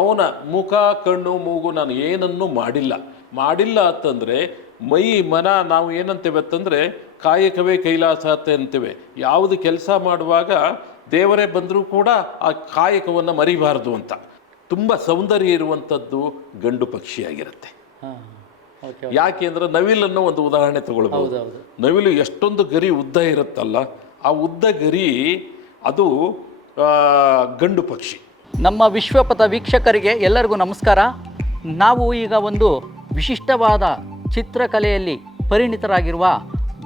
ಅವನ ಮುಖ ಕಣ್ಣು ಮೂಗು ನಾನು ಏನನ್ನೂ ಮಾಡಿಲ್ಲ. ಮಾಡಿಲ್ಲ ಅಂತಂದರೆ ಮೈ ಮನ ನಾವು ಏನಂತೇವೆ ಅಂತಂದರೆ ಕಾಯಕವೇ ಕೈಲಾಸ ಅಂತ ಅಂತೇವೆ. ಯಾವುದು ಕೆಲಸ ಮಾಡುವಾಗ ದೇವರೇ ಬಂದರೂ ಕೂಡ ಆ ಕಾಯಕವನ್ನು ಮರಿಬಾರ್ದು ಅಂತ. ತುಂಬ ಸೌಂದರ್ಯ ಇರುವಂಥದ್ದು ಗಂಡು ಪಕ್ಷಿಯಾಗಿರುತ್ತೆ. ಯಾಕೆ ಅಂದರೆ ನವಿಲನ್ನು ಒಂದು ಉದಾಹರಣೆ ತಗೊಳ್ಬಹುದು. ನವಿಲು ಎಷ್ಟೊಂದು ಗರಿ ಉದ್ದ ಇರುತ್ತಲ್ಲ ಆ ಉದ್ದ ಗರಿ ಅದು ಗಂಡು ಪಕ್ಷಿ. ನಮ್ಮ ವಿಶ್ವಪಥ ವೀಕ್ಷಕರಿಗೆ ಎಲ್ಲರಿಗೂ ನಮಸ್ಕಾರ. ನಾವು ಈಗ ಒಂದು ವಿಶಿಷ್ಟವಾದ ಚಿತ್ರಕಲೆಯಲ್ಲಿ ಪರಿಣಿತರಾಗಿರುವ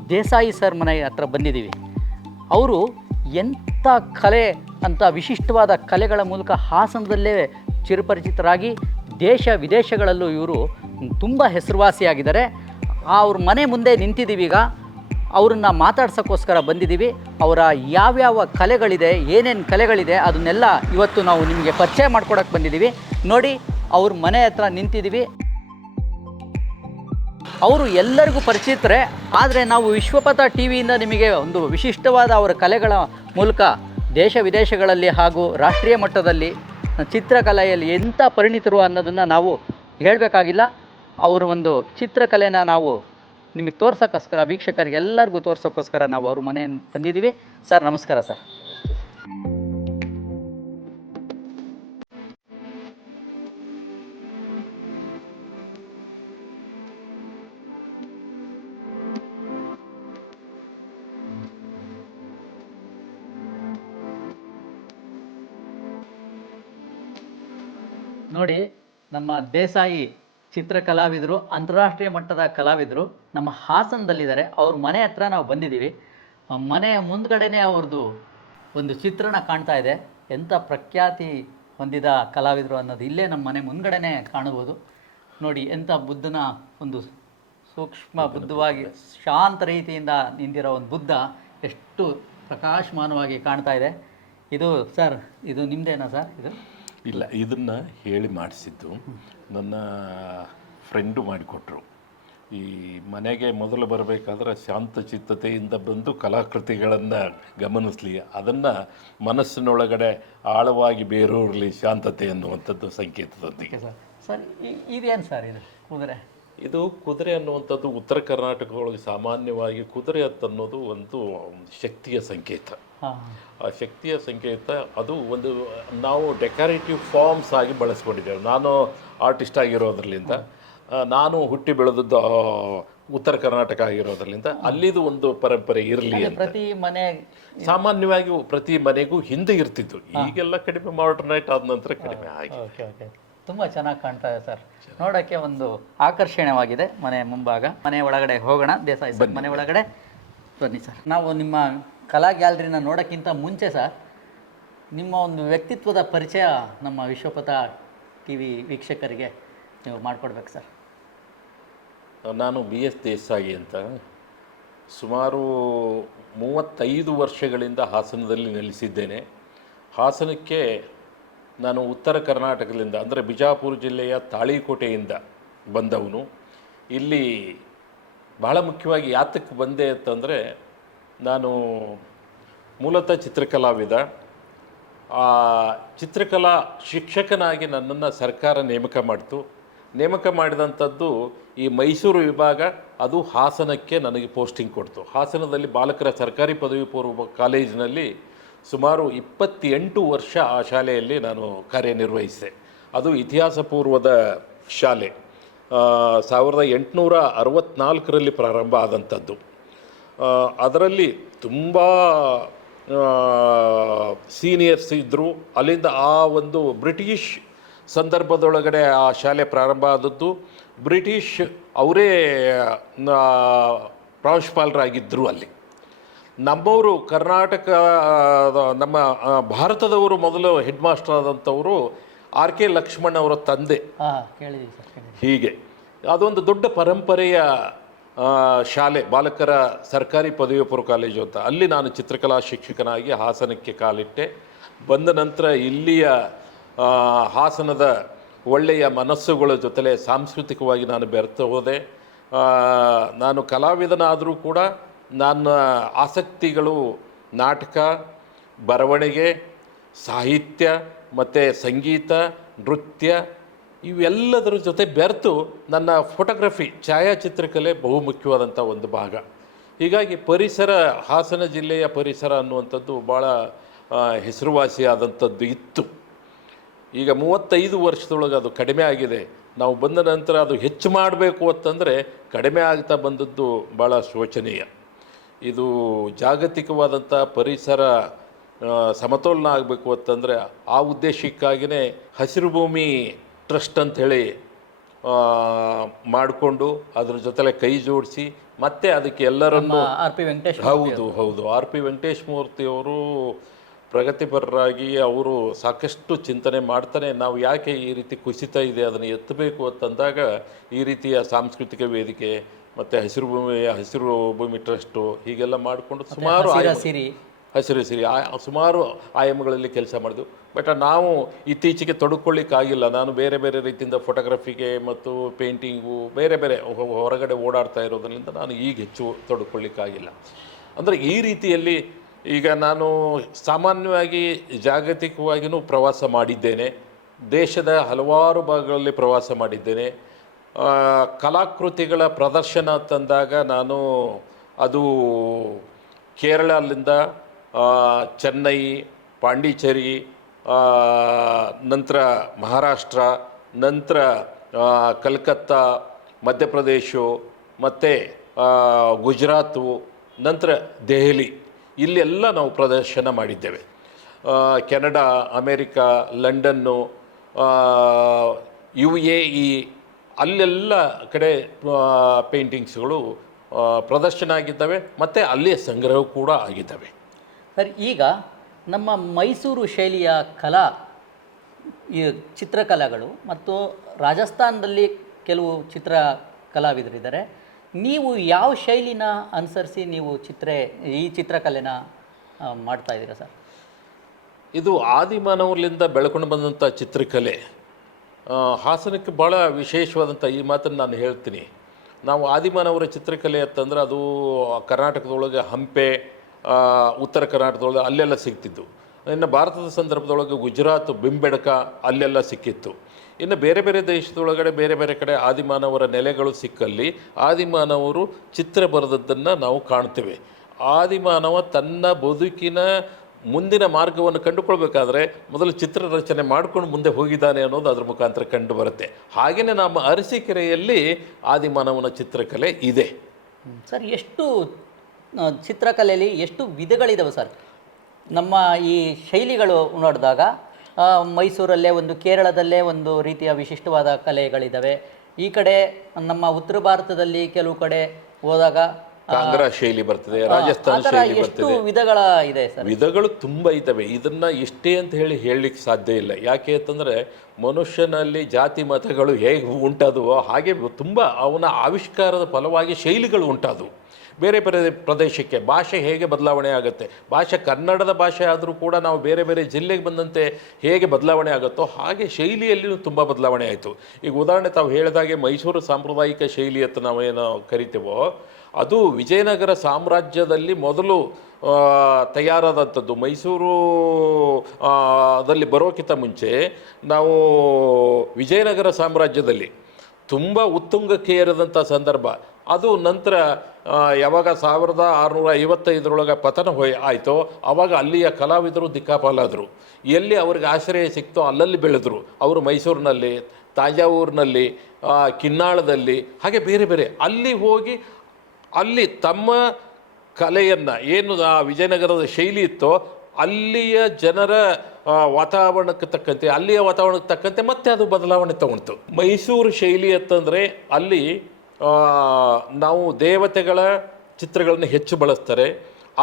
ದೇಸಾಯಿ ಸರ್ ಮನೆ ಹತ್ರ ಬಂದಿದ್ದೀವಿ. ಅವರು ಎಂಥ ಕಲೆ ಅಂತ ವಿಶಿಷ್ಟವಾದ ಕಲೆಗಳ ಮೂಲಕ ಹಾಸನದಲ್ಲೇ ಚಿರಪರಿಚಿತರಾಗಿ ದೇಶ ವಿದೇಶಗಳಲ್ಲೂ ಇವರು ತುಂಬ ಹೆಸರುವಾಸಿಯಾಗಿದ್ದಾರೆ. ಅವ್ರ ಮನೆ ಮುಂದೆ ನಿಂತಿದ್ದೀವಿ ಈಗ ಅವ್ರನ್ನ ಮಾತಾಡ್ಸೋಕ್ಕೋಸ್ಕರ ಬಂದಿದ್ದೀವಿ. ಅವರ ಯಾವ್ಯಾವ ಕಲೆಗಳಿದೆ, ಏನೇನು ಕಲೆಗಳಿದೆ ಅದನ್ನೆಲ್ಲ ಇವತ್ತು ನಾವು ನಿಮಗೆ ಪರಿಚಯ ಮಾಡ್ಕೊಡಕ್ಕೆ ಬಂದಿದ್ದೀವಿ. ನೋಡಿ, ಅವ್ರ ಮನೆ ಹತ್ರ ನಿಂತಿದ್ದೀವಿ. ಅವರು ಎಲ್ಲರಿಗೂ ಪರಿಚಿತರೆ, ಆದರೆ ನಾವು ವಿಶ್ವಪಥ ಟಿ ವಿಯಿಂದ ನಿಮಗೆ ಒಂದು ವಿಶಿಷ್ಟವಾದ ಅವರ ಕಲೆಗಳ ಮೂಲಕ ದೇಶ ವಿದೇಶಗಳಲ್ಲಿ ಹಾಗೂ ರಾಷ್ಟ್ರೀಯ ಮಟ್ಟದಲ್ಲಿ, ಚಿತ್ರಕಲೆಯಲ್ಲಿ ಎಂಥ ಪರಿಣಿತರು ಅನ್ನೋದನ್ನು ನಾವು ಹೇಳಬೇಕಾಗಿಲ್ಲ. ಅವರ ಒಂದು ಚಿತ್ರಕಲೆನ ನಾವು ನಿಮಗೆ ತೋರ್ಸೋಕ್ಕೋಸ್ಕರ, ವೀಕ್ಷಕರಿಗೆ ಎಲ್ಲರಿಗೂ ತೋರ್ಸೋಕ್ಕೋಸ್ಕರ ನಾವು ಅವ್ರ ಮನೆಯನ್ನು ತಂದಿದ್ದೀವಿ. ಸರ್, ನಮಸ್ಕಾರ ಸರ್. ನೋಡಿ, ನಮ್ಮ ದೇಸಾಯಿ ಚಿತ್ರ ಕಲಾವಿದರು ಅಂತಾರಾಷ್ಟ್ರೀಯ ಮಟ್ಟದ ಕಲಾವಿದರು ನಮ್ಮ ಹಾಸನದಲ್ಲಿದ್ದಾರೆ. ಅವ್ರ ಮನೆ ಹತ್ರ ನಾವು ಬಂದಿದ್ದೀವಿ. ಮನೆಯ ಮುಂದ್ಗಡೆನೇ ಅವ್ರದ್ದು ಒಂದು ಚಿತ್ರಣ ಕಾಣ್ತಾ ಇದೆ. ಎಂಥ ಪ್ರಖ್ಯಾತಿ ಹೊಂದಿದ ಕಲಾವಿದರು ಅನ್ನೋದು ಇಲ್ಲೇ ನಮ್ಮ ಮನೆ ಮುಂದ್ಗಡೆನೇ ಕಾಣಬಹುದು. ನೋಡಿ ಎಂಥ ಬುದ್ಧನ ಒಂದು ಸೂಕ್ಷ್ಮ ಬುದ್ಧವಾಗಿ ಶಾಂತ ರೀತಿಯಿಂದ ನಿಂತಿರೋ ಒಂದು ಬುದ್ಧ ಎಷ್ಟು ಪ್ರಕಾಶಮಾನವಾಗಿ ಕಾಣ್ತಾ ಇದೆ. ಇದು ಸರ್ ಇದು ನಿಮ್ಮದೇನಾ ಸರ್ ಇದು? ಇಲ್ಲ ಇದನ್ನು ಹೇಳಿ ಮಾಡಿಸಿದ್ದು ನನ್ನ ಫ್ರೆಂಡು ಮಾಡಿಕೊಟ್ರು. ಈ ಮನೆಗೆ ಮೊದಲು ಬರಬೇಕಾದ್ರೆ ಶಾಂತ ಚಿತ್ತತೆಯಿಂದ ಬಂದು ಕಲಾಕೃತಿಗಳನ್ನು ಗಮನಿಸಲಿ. ಅದನ್ನು ಮನಸ್ಸಿನೊಳಗಡೆ ಆಳವಾಗಿ ಬೇರೂರಲಿ ಶಾಂತತೆ ಅನ್ನುವಂಥದ್ದು ಸಂಕೇತದೊಂದಿಗೆ. ಸರ್. ಸರ್ ಇದೇನು ಸರ್ ಇದು? ಕುದುರೆ? ಇದು ಕುದುರೆ ಅನ್ನುವಂಥದ್ದು ಉತ್ತರ ಕರ್ನಾಟಕದೊಳಗೆ ಸಾಮಾನ್ಯವಾಗಿ ಕುದುರೆ ಅನ್ನೋದು ಒಂದು ಶಕ್ತಿಯ ಸಂಕೇತ. ಆ ಶಕ್ತಿಯ ಸಂಕೇತ ಅದು ಒಂದು ನಾವು ಡೆಕೋರೇಟಿವ್ ಫಾರ್ಮ್ಸ್ ಆಗಿ ಬಳಸ್ಕೊಂಡಿದ್ದೇವೆ. ನಾನು ಆರ್ಟಿಸ್ಟ್ ಆಗಿರೋದ್ರಲ್ಲಿಂದ ನಾನು ಹುಟ್ಟಿ ಬೆಳೆದದ್ದು ಉತ್ತರ ಕರ್ನಾಟಕ ಆಗಿರೋದ್ರಲ್ಲಿಂದ ಅಲ್ಲಿದು ಒಂದು ಪರಂಪರೆ ಇರಲಿ ಪ್ರತಿ ಮನೆ ಸಾಮಾನ್ಯವಾಗಿ ಪ್ರತಿ ಮನೆಗೂ ಹಿಂದೆ ಇರ್ತಿತ್ತು. ಈಗೆಲ್ಲ ಕಡಿಮೆ ಮಾಡರ್ನೈಟ್ ಆದ ನಂತರ ಕಡಿಮೆ ಆಗಿ ತುಂಬ ಚೆನ್ನಾಗಿ ಕಾಣ್ತಾ ಇದೆ ಸರ್. ನೋಡೋಕ್ಕೆ ಒಂದು ಆಕರ್ಷಣೀಯವಾಗಿದೆ ಮನೆ ಮುಂಭಾಗ. ಮನೆ ಒಳಗಡೆ ಹೋಗೋಣ. ದೇಸಾಯಿ ಸರ್ ಮನೆ ಒಳಗಡೆ ಬನ್ನಿ ಸರ್. ನಾವು ನಿಮ್ಮ ಕಲಾ ಗ್ಯಾಲರಿನ ನೋಡೋಕ್ಕಿಂತ ಮುಂಚೆ ಸರ್ ನಿಮ್ಮ ಒಂದು ವ್ಯಕ್ತಿತ್ವದ ಪರಿಚಯ ನಮ್ಮ ವಿಶ್ವಪಥ ಟಿ ವಿ ವೀಕ್ಷಕರಿಗೆ ನೀವು ಮಾಡಿಕೊಡ್ಬೇಕು ಸರ್. ನಾನು ಬಿ ಎಸ್ ದೇಸಾಯಿ ಅಂತ. ಸುಮಾರು ಮೂವತ್ತೈದು ವರ್ಷಗಳಿಂದ ಹಾಸನದಲ್ಲಿ ನೆಲೆಸಿದ್ದೇನೆ. ಹಾಸನಕ್ಕೆ ನಾನು ಉತ್ತರ ಕರ್ನಾಟಕದಿಂದ, ಅಂದರೆ ಬಿಜಾಪುರ ಜಿಲ್ಲೆಯ ತಾಳಿಕೋಟೆಯಿಂದ ಬಂದವನು. ಇಲ್ಲಿ ಬಹಳ ಮುಖ್ಯವಾಗಿ ಯಾತಕ್ಕೆ ಬಂದೆ ಅಂತಂದರೆ, ನಾನು ಮೂಲತಃ ಚಿತ್ರಕಲಾವಿದ. ಆ ಚಿತ್ರಕಲಾ ಶಿಕ್ಷಕನಾಗಿ ನನ್ನನ್ನು ಸರ್ಕಾರ ನೇಮಕ ಮಾಡಿತು. ನೇಮಕ ಮಾಡಿದಂಥದ್ದು ಈ ಮೈಸೂರು ವಿಭಾಗ, ಅದು ಹಾಸನಕ್ಕೆ ನನಗೆ ಪೋಸ್ಟಿಂಗ್ ಕೊಡ್ತು. ಹಾಸನದಲ್ಲಿ ಬಾಲಕರ ಸರ್ಕಾರಿ ಪದವಿ ಪೂರ್ವ ಕಾಲೇಜಿನಲ್ಲಿ ಸುಮಾರು ಇಪ್ಪತ್ತೆಂಟು ವರ್ಷ ಆ ಶಾಲೆಯಲ್ಲಿ ನಾನು ಕಾರ್ಯನಿರ್ವಹಿಸಿದೆ. ಅದು ಇತಿಹಾಸಪೂರ್ವದ ಶಾಲೆ. ಸಾವಿರದ ಎಂಟುನೂರ ಅರವತ್ತ್ನಾಲ್ಕರಲ್ಲಿ ಪ್ರಾರಂಭ ಆದಂಥದ್ದು. ಅದರಲ್ಲಿ ತುಂಬ ಸೀನಿಯರ್ಸ್ ಇದ್ದರು ಅಲ್ಲಿಂದ ಆ ಒಂದು ಬ್ರಿಟಿಷ್ ಸಂದರ್ಭದೊಳಗಡೆ ಆ ಶಾಲೆ ಪ್ರಾರಂಭ ಆದದ್ದು. ಬ್ರಿಟಿಷ್ ಅವರೇ ಪ್ರಾಂಶುಪಾಲರಾಗಿದ್ದರು ಅಲ್ಲಿ. ನಮ್ಮವರು ಕರ್ನಾಟಕ ನಮ್ಮ ಭಾರತದವರು ಮೊದಲು ಹೆಡ್ ಮಾಸ್ಟರ್ ಆದಂಥವರು ಆರ್ ಕೆ ಲಕ್ಷ್ಮಣ್ ಅವರ ತಂದೆ. ಹೀಗೆ. ಅದೊಂದು ದೊಡ್ಡ ಪರಂಪರೆಯ ಶಾಲೆ ಬಾಲಕರ ಸರ್ಕಾರಿ ಪದವಿ ಪೂರ್ವ ಕಾಲೇಜು ಅಂತ. ಅಲ್ಲಿ ನಾನು ಚಿತ್ರಕಲಾ ಶಿಕ್ಷಕನಾಗಿ ಹಾಸನಕ್ಕೆ ಕಾಲಿಟ್ಟೆ. ಬಂದ ನಂತರ ಇಲ್ಲಿಯ ಹಾಸನದ ಒಳ್ಳೆಯ ಮನಸ್ಸುಗಳ ಜೊತೆಲೆ ಸಾಂಸ್ಕೃತಿಕವಾಗಿ ನಾನು ಬೆರೆತು ಹೋದೆ. ನಾನು ಕಲಾವಿದನಾದರೂ ಕೂಡ ನನ್ನ ಆಸಕ್ತಿಗಳು ನಾಟಕ, ಬರವಣಿಗೆ, ಸಾಹಿತ್ಯ ಮತ್ತು ಸಂಗೀತ, ನೃತ್ಯ ಇವೆಲ್ಲದರ ಜೊತೆ ಬೆರೆತು ನನ್ನ ಫೋಟೋಗ್ರಫಿ, ಛಾಯಾಚಿತ್ರಕಲೆ ಬಹುಮುಖ್ಯವಾದಂಥ ಒಂದು ಭಾಗ. ಹೀಗಾಗಿ ಪರಿಸರ, ಹಾಸನ ಜಿಲ್ಲೆಯ ಪರಿಸರ ಅನ್ನುವಂಥದ್ದು ಭಾಳ ಹೆಸರುವಾಸಿಯಾದಂಥದ್ದು ಇತ್ತು. ಈಗ ಮೂವತ್ತೈದು ವರ್ಷದೊಳಗೆ ಅದು ಕಡಿಮೆ ಆಗಿದೆ. ನಾವು ಬಂದ ನಂತರ ಅದು ಹೆಚ್ಚು ಮಾಡಬೇಕು ಅಂತಂದರೆ ಕಡಿಮೆ ಆಗ್ತಾ ಬಂದದ್ದು ಭಾಳ ಶೋಚನೀಯ. ಇದು ಜಾಗತಿಕವಾದಂಥ ಪರಿಸರ ಸಮತೋಲನ ಆಗಬೇಕು ಅಂತಂದರೆ ಆ ಉದ್ದೇಶಕ್ಕಾಗಿಯೇ ಹಸಿರು ಭೂಮಿ ಟ್ರಸ್ಟ್ ಅಂಥೇಳಿ ಮಾಡಿಕೊಂಡು ಅದ್ರ ಜೊತೆಲೆ ಕೈ ಜೋಡಿಸಿ ಮತ್ತೆ ಅದಕ್ಕೆ ಎಲ್ಲರನ್ನು ಆರ್ ಪಿ ವೆಂಕಟೇಶ್ ಹೌದು ಹೌದು. ಆರ್ ಪಿ ವೆಂಕಟೇಶ್ ಮೂರ್ತಿಯವರು ಪ್ರಗತಿಪರರಾಗಿ ಅವರು ಸಾಕಷ್ಟು ಚಿಂತನೆ ಮಾಡ್ತಾನೆ. ನಾವು ಯಾಕೆ ಈ ರೀತಿ ಕುಸಿತ ಇದೆ ಅದನ್ನು ಎತ್ತಬೇಕು ಅಂತಂದಾಗ ಈ ರೀತಿಯ ಸಾಂಸ್ಕೃತಿಕ ವೇದಿಕೆ ಮತ್ತು ಹಸಿರು ಭೂಮಿ ಹಸಿರು ಭೂಮಿ ಟ್ರಸ್ಟು ಹೀಗೆಲ್ಲ ಮಾಡಿಕೊಂಡು ಸುಮಾರು ಹಸಿರ ಸಿರಿ. ಹಸಿರು ಸಿರಿ ಆ ಸುಮಾರು ಆಯಾಮಗಳಲ್ಲಿ ಕೆಲಸ ಮಾಡಿದ್ವು. ಬಟ್ ನಾವು ಇತ್ತೀಚೆಗೆ ತೊಡಕೊಳ್ಳಿಕ್ಕಾಗಿಲ್ಲ. ನಾನು ಬೇರೆ ಬೇರೆ ರೀತಿಯಿಂದ ಫೋಟೋಗ್ರಫಿಗೆ ಮತ್ತು ಪೇಂಟಿಂಗು ಬೇರೆ ಬೇರೆ ಹೊರಗಡೆ ಓಡಾಡ್ತಾ ಇರೋದ್ರಿಂದ ನಾನು ಈಗ ಹೆಚ್ಚು ತೊಡಕೊಳ್ಳಿಕ್ಕಾಗಿಲ್ಲ. ಅಂದರೆ ಈ ರೀತಿಯಲ್ಲಿ ಈಗ ನಾನು ಸಾಮಾನ್ಯವಾಗಿ ಜಾಗತಿಕವಾಗಿಯೂ ಪ್ರವಾಸ ಮಾಡಿದ್ದೇನೆ. ದೇಶದ ಹಲವಾರು ಭಾಗಗಳಲ್ಲಿ ಪ್ರವಾಸ ಮಾಡಿದ್ದೇನೆ. ಕಲಾಕೃತಿಗಳ ಪ್ರದರ್ಶನ ತಂದಾಗ ನಾನು ಅದು ಕೇರಳದಿಂದ ಚೆನ್ನೈ, ಪಾಂಡಿಚೇರಿ ನಂತರ ಮಹಾರಾಷ್ಟ್ರ, ನಂತರ ಕಲ್ಕತ್ತಾ, ಮಧ್ಯಪ್ರದೇಶ, ಮತ್ತು ಗುಜರಾತು, ನಂತರ ದೆಹಲಿ, ಇಲ್ಲೆಲ್ಲ ನಾವು ಪ್ರದರ್ಶನ ಮಾಡಿದ್ದೇವೆ. Canada, America, London U A E ಅಲ್ಲೆಲ್ಲ ಕಡೆ ಪೇಂಟಿಂಗ್ಸ್ಗಳು ಪ್ರದರ್ಶನ ಆಗಿದ್ದಾವೆ ಮತ್ತು ಅಲ್ಲಿಯ ಸಂಗ್ರಹ ಕೂಡ ಆಗಿದ್ದಾವೆ. ಸರ್ ಈಗ ನಮ್ಮ ಮೈಸೂರು ಶೈಲಿಯ ಕಲಾ ಈ ಚಿತ್ರಕಲೆಗಳು ಮತ್ತು ರಾಜಸ್ಥಾನದಲ್ಲಿ ಕೆಲವು ಚಿತ್ರ ಕಲಾವಿದರಿದ್ದಾರೆ ನೀವು ಯಾವ ಶೈಲಿನ ಅನುಸರಿಸಿ ನೀವು ಚಿತ್ರ ಈ ಚಿತ್ರಕಲೆನ ಮಾಡ್ತಾ ಇದ್ದೀರಾ ಸರ್? ಇದು ಆದಿಮಾನವರಿಂದ ಬೆಳ್ಕೊಂಡು ಬಂದಂಥ ಚಿತ್ರಕಲೆ. ಹಾಸನಕ್ಕೆ ಭಾಳ ವಿಶೇಷವಾದಂಥ ಈ ಮಾತನ್ನು ನಾನು ಹೇಳ್ತೀನಿ. ನಾವು ಆದಿಮಾನವರ ಚಿತ್ರಕಲೆ ಅಂತಂದ್ರೆ ಅದು ಕರ್ನಾಟಕದೊಳಗೆ ಹಂಪೆ ಉತ್ತರ ಕರ್ನಾಟಕದೊಳಗೆ ಅಲ್ಲೆಲ್ಲ ಸಿಗ್ತಿದ್ದು ಇನ್ನು ಭಾರತದ ಸಂದರ್ಭದೊಳಗೆ ಗುಜರಾತ್, ಬಿಂಬೆಡಕ ಅಲ್ಲೆಲ್ಲ ಸಿಕ್ಕಿತ್ತು. ಇನ್ನು ಬೇರೆ ಬೇರೆ ದೇಶದೊಳಗಡೆ, ಬೇರೆ ಬೇರೆ ಕಡೆ ಆದಿಮಾನವರ ನೆಲೆಗಳು ಸಿಕ್ಕಲ್ಲಿ ಆದಿಮಾನವರು ಚಿತ್ರ ಬರೆದದ್ದನ್ನು ನಾವು ಕಾಣ್ತೇವೆ. ಆದಿಮಾನವ ತನ್ನ ಬದುಕಿನ ಮುಂದಿನ ಮಾರ್ಗವನ್ನು ಕಂಡುಕೊಳ್ಬೇಕಾದ್ರೆ ಮೊದಲು ಚಿತ್ರ ರಚನೆ ಮಾಡ್ಕೊಂಡು ಮುಂದೆ ಹೋಗಿದ್ದಾನೆ ಅನ್ನೋದು ಅದರ ಮುಖಾಂತರ ಕಂಡು ಬರುತ್ತೆ. ಹಾಗೆಯೇ ನಮ್ಮ ಅರಸೀಕೆರೆಯಲ್ಲಿ ಆದಿಮಾನವನ ಚಿತ್ರಕಲೆ ಇದೆ. ಸರ್, ಎಷ್ಟು ಚಿತ್ರಕಲೆಯಲ್ಲಿ ಎಷ್ಟು ವಿಧಗಳಿದ್ದಾವೆ ಸರ್? ನಮ್ಮ ಈ ಶೈಲಿಗಳು ನೋಡಿದಾಗ ಮೈಸೂರಲ್ಲೇ ಒಂದು, ಕೇರಳದಲ್ಲೇ ಒಂದು ರೀತಿಯ ವಿಶಿಷ್ಟವಾದ ಕಲೆಗಳಿದ್ದಾವೆ ಈ ಕಡೆ ನಮ್ಮ ಉತ್ತರ ಭಾರತದಲ್ಲಿ ಕೆಲವು ಕಡೆ ಹೋದಾಗ ಕಾಂಗ್ರಾ ಶೈಲಿ ಬರ್ತದೆ ರಾಜಸ್ಥಾನ ಶೈಲಿ ಬರ್ತದೆ. ವಿಧಗಳ ಇದೆ ವಿಧಗಳು ತುಂಬ ಇದ್ದಾವೆ. ಇದನ್ನ ಇಷ್ಟೇ ಅಂತ ಹೇಳಿ ಹೇಳಲಿಕ್ಕೆ ಸಾಧ್ಯ ಇಲ್ಲ. ಯಾಕೆ ಅಂತಂದ್ರೆ ಮನುಷ್ಯನಲ್ಲಿ ಜಾತಿ ಮತಗಳು ಹೇಗೆ ಉಂಟಾದವೋ ಹಾಗೆ ತುಂಬ ಅವನ ಆವಿಷ್ಕಾರದ ಫಲವಾಗಿ ಶೈಲಿಗಳು ಉಂಟಾದವು. ಬೇರೆ ಬೇರೆ ಪ್ರದೇಶಕ್ಕೆ ಭಾಷೆ ಹೇಗೆ ಬದಲಾವಣೆ ಆಗುತ್ತೆ? ಭಾಷೆ ಕನ್ನಡದ ಭಾಷೆ ಆದರೂ ಕೂಡ ನಾವು ಬೇರೆ ಬೇರೆ ಜಿಲ್ಲೆಗೆ ಬಂದಂತೆ ಹೇಗೆ ಬದಲಾವಣೆ ಆಗುತ್ತೋ ಹಾಗೆ ಶೈಲಿಯಲ್ಲಿಯೂ ತುಂಬ ಬದಲಾವಣೆ ಆಯಿತು. ಈಗ ಉದಾಹರಣೆ ತಾವು ಹೇಳಿದಾಗೆ ಮೈಸೂರು ಸಾಂಪ್ರದಾಯಿಕ ಶೈಲಿ ಅಂತ ನಾವೇನು ಕರಿತೇವೋ ಅದು ವಿಜಯನಗರ ಸಾಮ್ರಾಜ್ಯದಲ್ಲಿ ಮೊದಲು ತಯಾರಾದಂಥದ್ದು. ಮೈಸೂರು ದಲ್ಲಿ ಬರೋಕ್ಕಿಂತ ಮುಂಚೆ ನಾವು ವಿಜಯನಗರ ಸಾಮ್ರಾಜ್ಯದಲ್ಲಿ ತುಂಬ ಉತ್ತುಂಗಕ್ಕೆ ಏರಿದಂಥ ಸಂದರ್ಭ. ಅದು ನಂತರ ಯಾವಾಗ ಸಾವಿರದ ಆರುನೂರ ಐವತ್ತೈದರೊಳಗೆ ಪತನ ಹೋಯ್ ಆಯಿತೋ ಆವಾಗ ಅಲ್ಲಿಯ ಕಲಾವಿದರು ದಿಕ್ಕಾಪಾಲಾದರು. ಎಲ್ಲಿ ಅವ್ರಿಗೆ ಆಶ್ರಯ ಸಿಕ್ತೋ ಅಲ್ಲಲ್ಲಿ ಬೆಳೆದರು. ಅವರು ಮೈಸೂರಿನಲ್ಲಿ, ತಾಜಾವೂರಿನಲ್ಲಿ ಕಿನ್ನಾಳದಲ್ಲಿ, ಹಾಗೆ ಬೇರೆ ಬೇರೆ. ಅಲ್ಲಿ ಹೋಗಿ ಅಲ್ಲಿ ತಮ್ಮ ಕಲೆಯನ್ನು ಏನು ಆ ವಿಜಯನಗರದ ಶೈಲಿ ಇತ್ತೋ ಅಲ್ಲಿಯ ಜನರ ವಾತಾವರಣಕ್ಕೆ ತಕ್ಕಂತೆ, ಅಲ್ಲಿಯ ವಾತಾವರಣಕ್ಕೆ ತಕ್ಕಂತೆ ಮತ್ತೆ ಅದು ಬದಲಾವಣೆ ತಗೊಳ್ತು ಮೈಸೂರು ಶೈಲಿ ಅಂತಂದರೆ ಅಲ್ಲಿ ನಾವು ದೇವತೆಗಳ ಚಿತ್ರಗಳನ್ನು ಹೆಚ್ಚು ಬಳಸ್ತಾರೆ.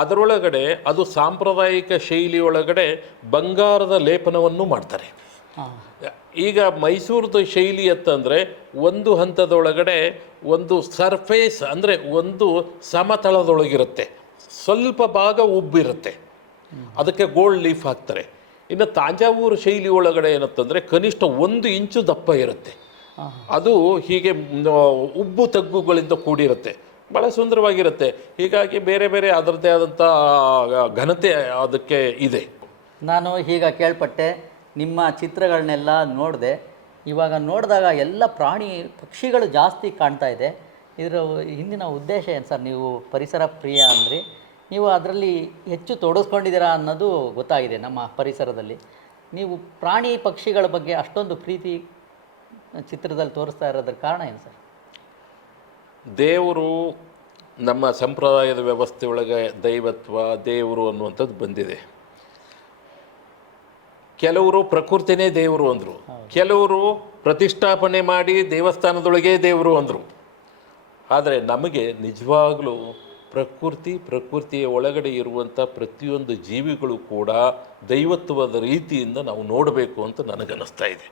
ಅದರೊಳಗಡೆ ಅದು ಸಾಂಪ್ರದಾಯಿಕ ಶೈಲಿಯೊಳಗಡೆ ಬಂಗಾರದ ಲೇಪನವನ್ನು ಮಾಡ್ತಾರೆ. ಈಗ ಮೈಸೂರದ ಶೈಲಿ ಅಂತಂದರೆ ಒಂದು ಹಂತದೊಳಗಡೆ ಒಂದು ಸರ್ಫೇಸ್ ಅಂದರೆ ಒಂದು ಸಮತಳದೊಳಗಿರುತ್ತೆ ಸ್ವಲ್ಪ ಭಾಗ ಉಬ್ಬಿರುತ್ತೆ. ಅದಕ್ಕೆ ಗೋಲ್ಡ್ ಲೀಫ್ ಹಾಕ್ತಾರೆ. ಇನ್ನು ತಾಂಜಾವೂರು ಶೈಲಿ ಒಳಗಡೆ ಏನಂತಂದರೆ ಕನಿಷ್ಠ ಒಂದು ಇಂಚು ದಪ್ಪ ಇರುತ್ತೆ. ಅದು ಹೀಗೆ ಉಬ್ಬು ತಗ್ಗುಗಳಿಂದ ಕೂಡಿರುತ್ತೆ. ಭಾಳ ಸುಂದರವಾಗಿರುತ್ತೆ. ಹೀಗಾಗಿ ಬೇರೆ ಬೇರೆ ಅದರದ್ದೇ ಆದಂಥ ಘನತೆ ಅದಕ್ಕೆ ಇದೆ. ನಾನು ಈಗ ಕೇಳ್ಪಟ್ಟೆ. ನಿಮ್ಮ ಚಿತ್ರಗಳನ್ನೆಲ್ಲ ನೋಡಿದೆ, ಇವಾಗ ನೋಡಿದಾಗ ಎಲ್ಲ ಪ್ರಾಣಿ ಪಕ್ಷಿಗಳು ಜಾಸ್ತಿ ಕಾಣ್ತಾ ಇದೆ. ಇದರ ಹಿಂದಿನ ಉದ್ದೇಶ ಏನು ಸರ್? ನೀವು ಪರಿಸರ ಪ್ರಿಯ ಅಂದ್ರಿ. ನೀವು ಅದರಲ್ಲಿ ಹೆಚ್ಚು ತೊಡಸ್ಕೊಂಡಿದ್ದೀರಾ ಅನ್ನೋದು ಗೊತ್ತಾಗಿದೆ ನಮ್ಮ ಪರಿಸರದಲ್ಲಿ. ನೀವು ಪ್ರಾಣಿ ಪಕ್ಷಿಗಳ ಬಗ್ಗೆ ಅಷ್ಟೊಂದು ಪ್ರೀತಿ ಚಿತ್ರದಲ್ಲಿ ತೋರಿಸ್ತಾ ಇರೋದ್ರ ಕಾರಣ ಏನು ಸರ್? ದೇವರು ನಮ್ಮ ಸಂಪ್ರದಾಯದ ವ್ಯವಸ್ಥೆ ಒಳಗೆ ದೈವತ್ವ, ದೇವರು ಅನ್ನುವಂಥದ್ದು ಬಂದಿದೆ. ಕೆಲವರು ಪ್ರಕೃತಿನೇ ದೇವರು ಅಂದರು. ಕೆಲವರು ಪ್ರತಿಷ್ಠಾಪನೆ ಮಾಡಿ ದೇವಸ್ಥಾನದೊಳಗೆ ದೇವರು ಅಂದರು. ಆದರೆ ನಮಗೆ ನಿಜವಾಗಲೂ ಪ್ರಕೃತಿ ಪ್ರಕೃತಿಯ ಒಳಗಡೆ ಇರುವಂಥ ಪ್ರತಿಯೊಂದು ಜೀವಿಗಳು ಕೂಡ ದೈವತ್ವದ ರೀತಿಯಿಂದ ನಾವು ನೋಡಬೇಕು ಅಂತ ನನಗನ್ನಿಸ್ತಾ ಇದೆ.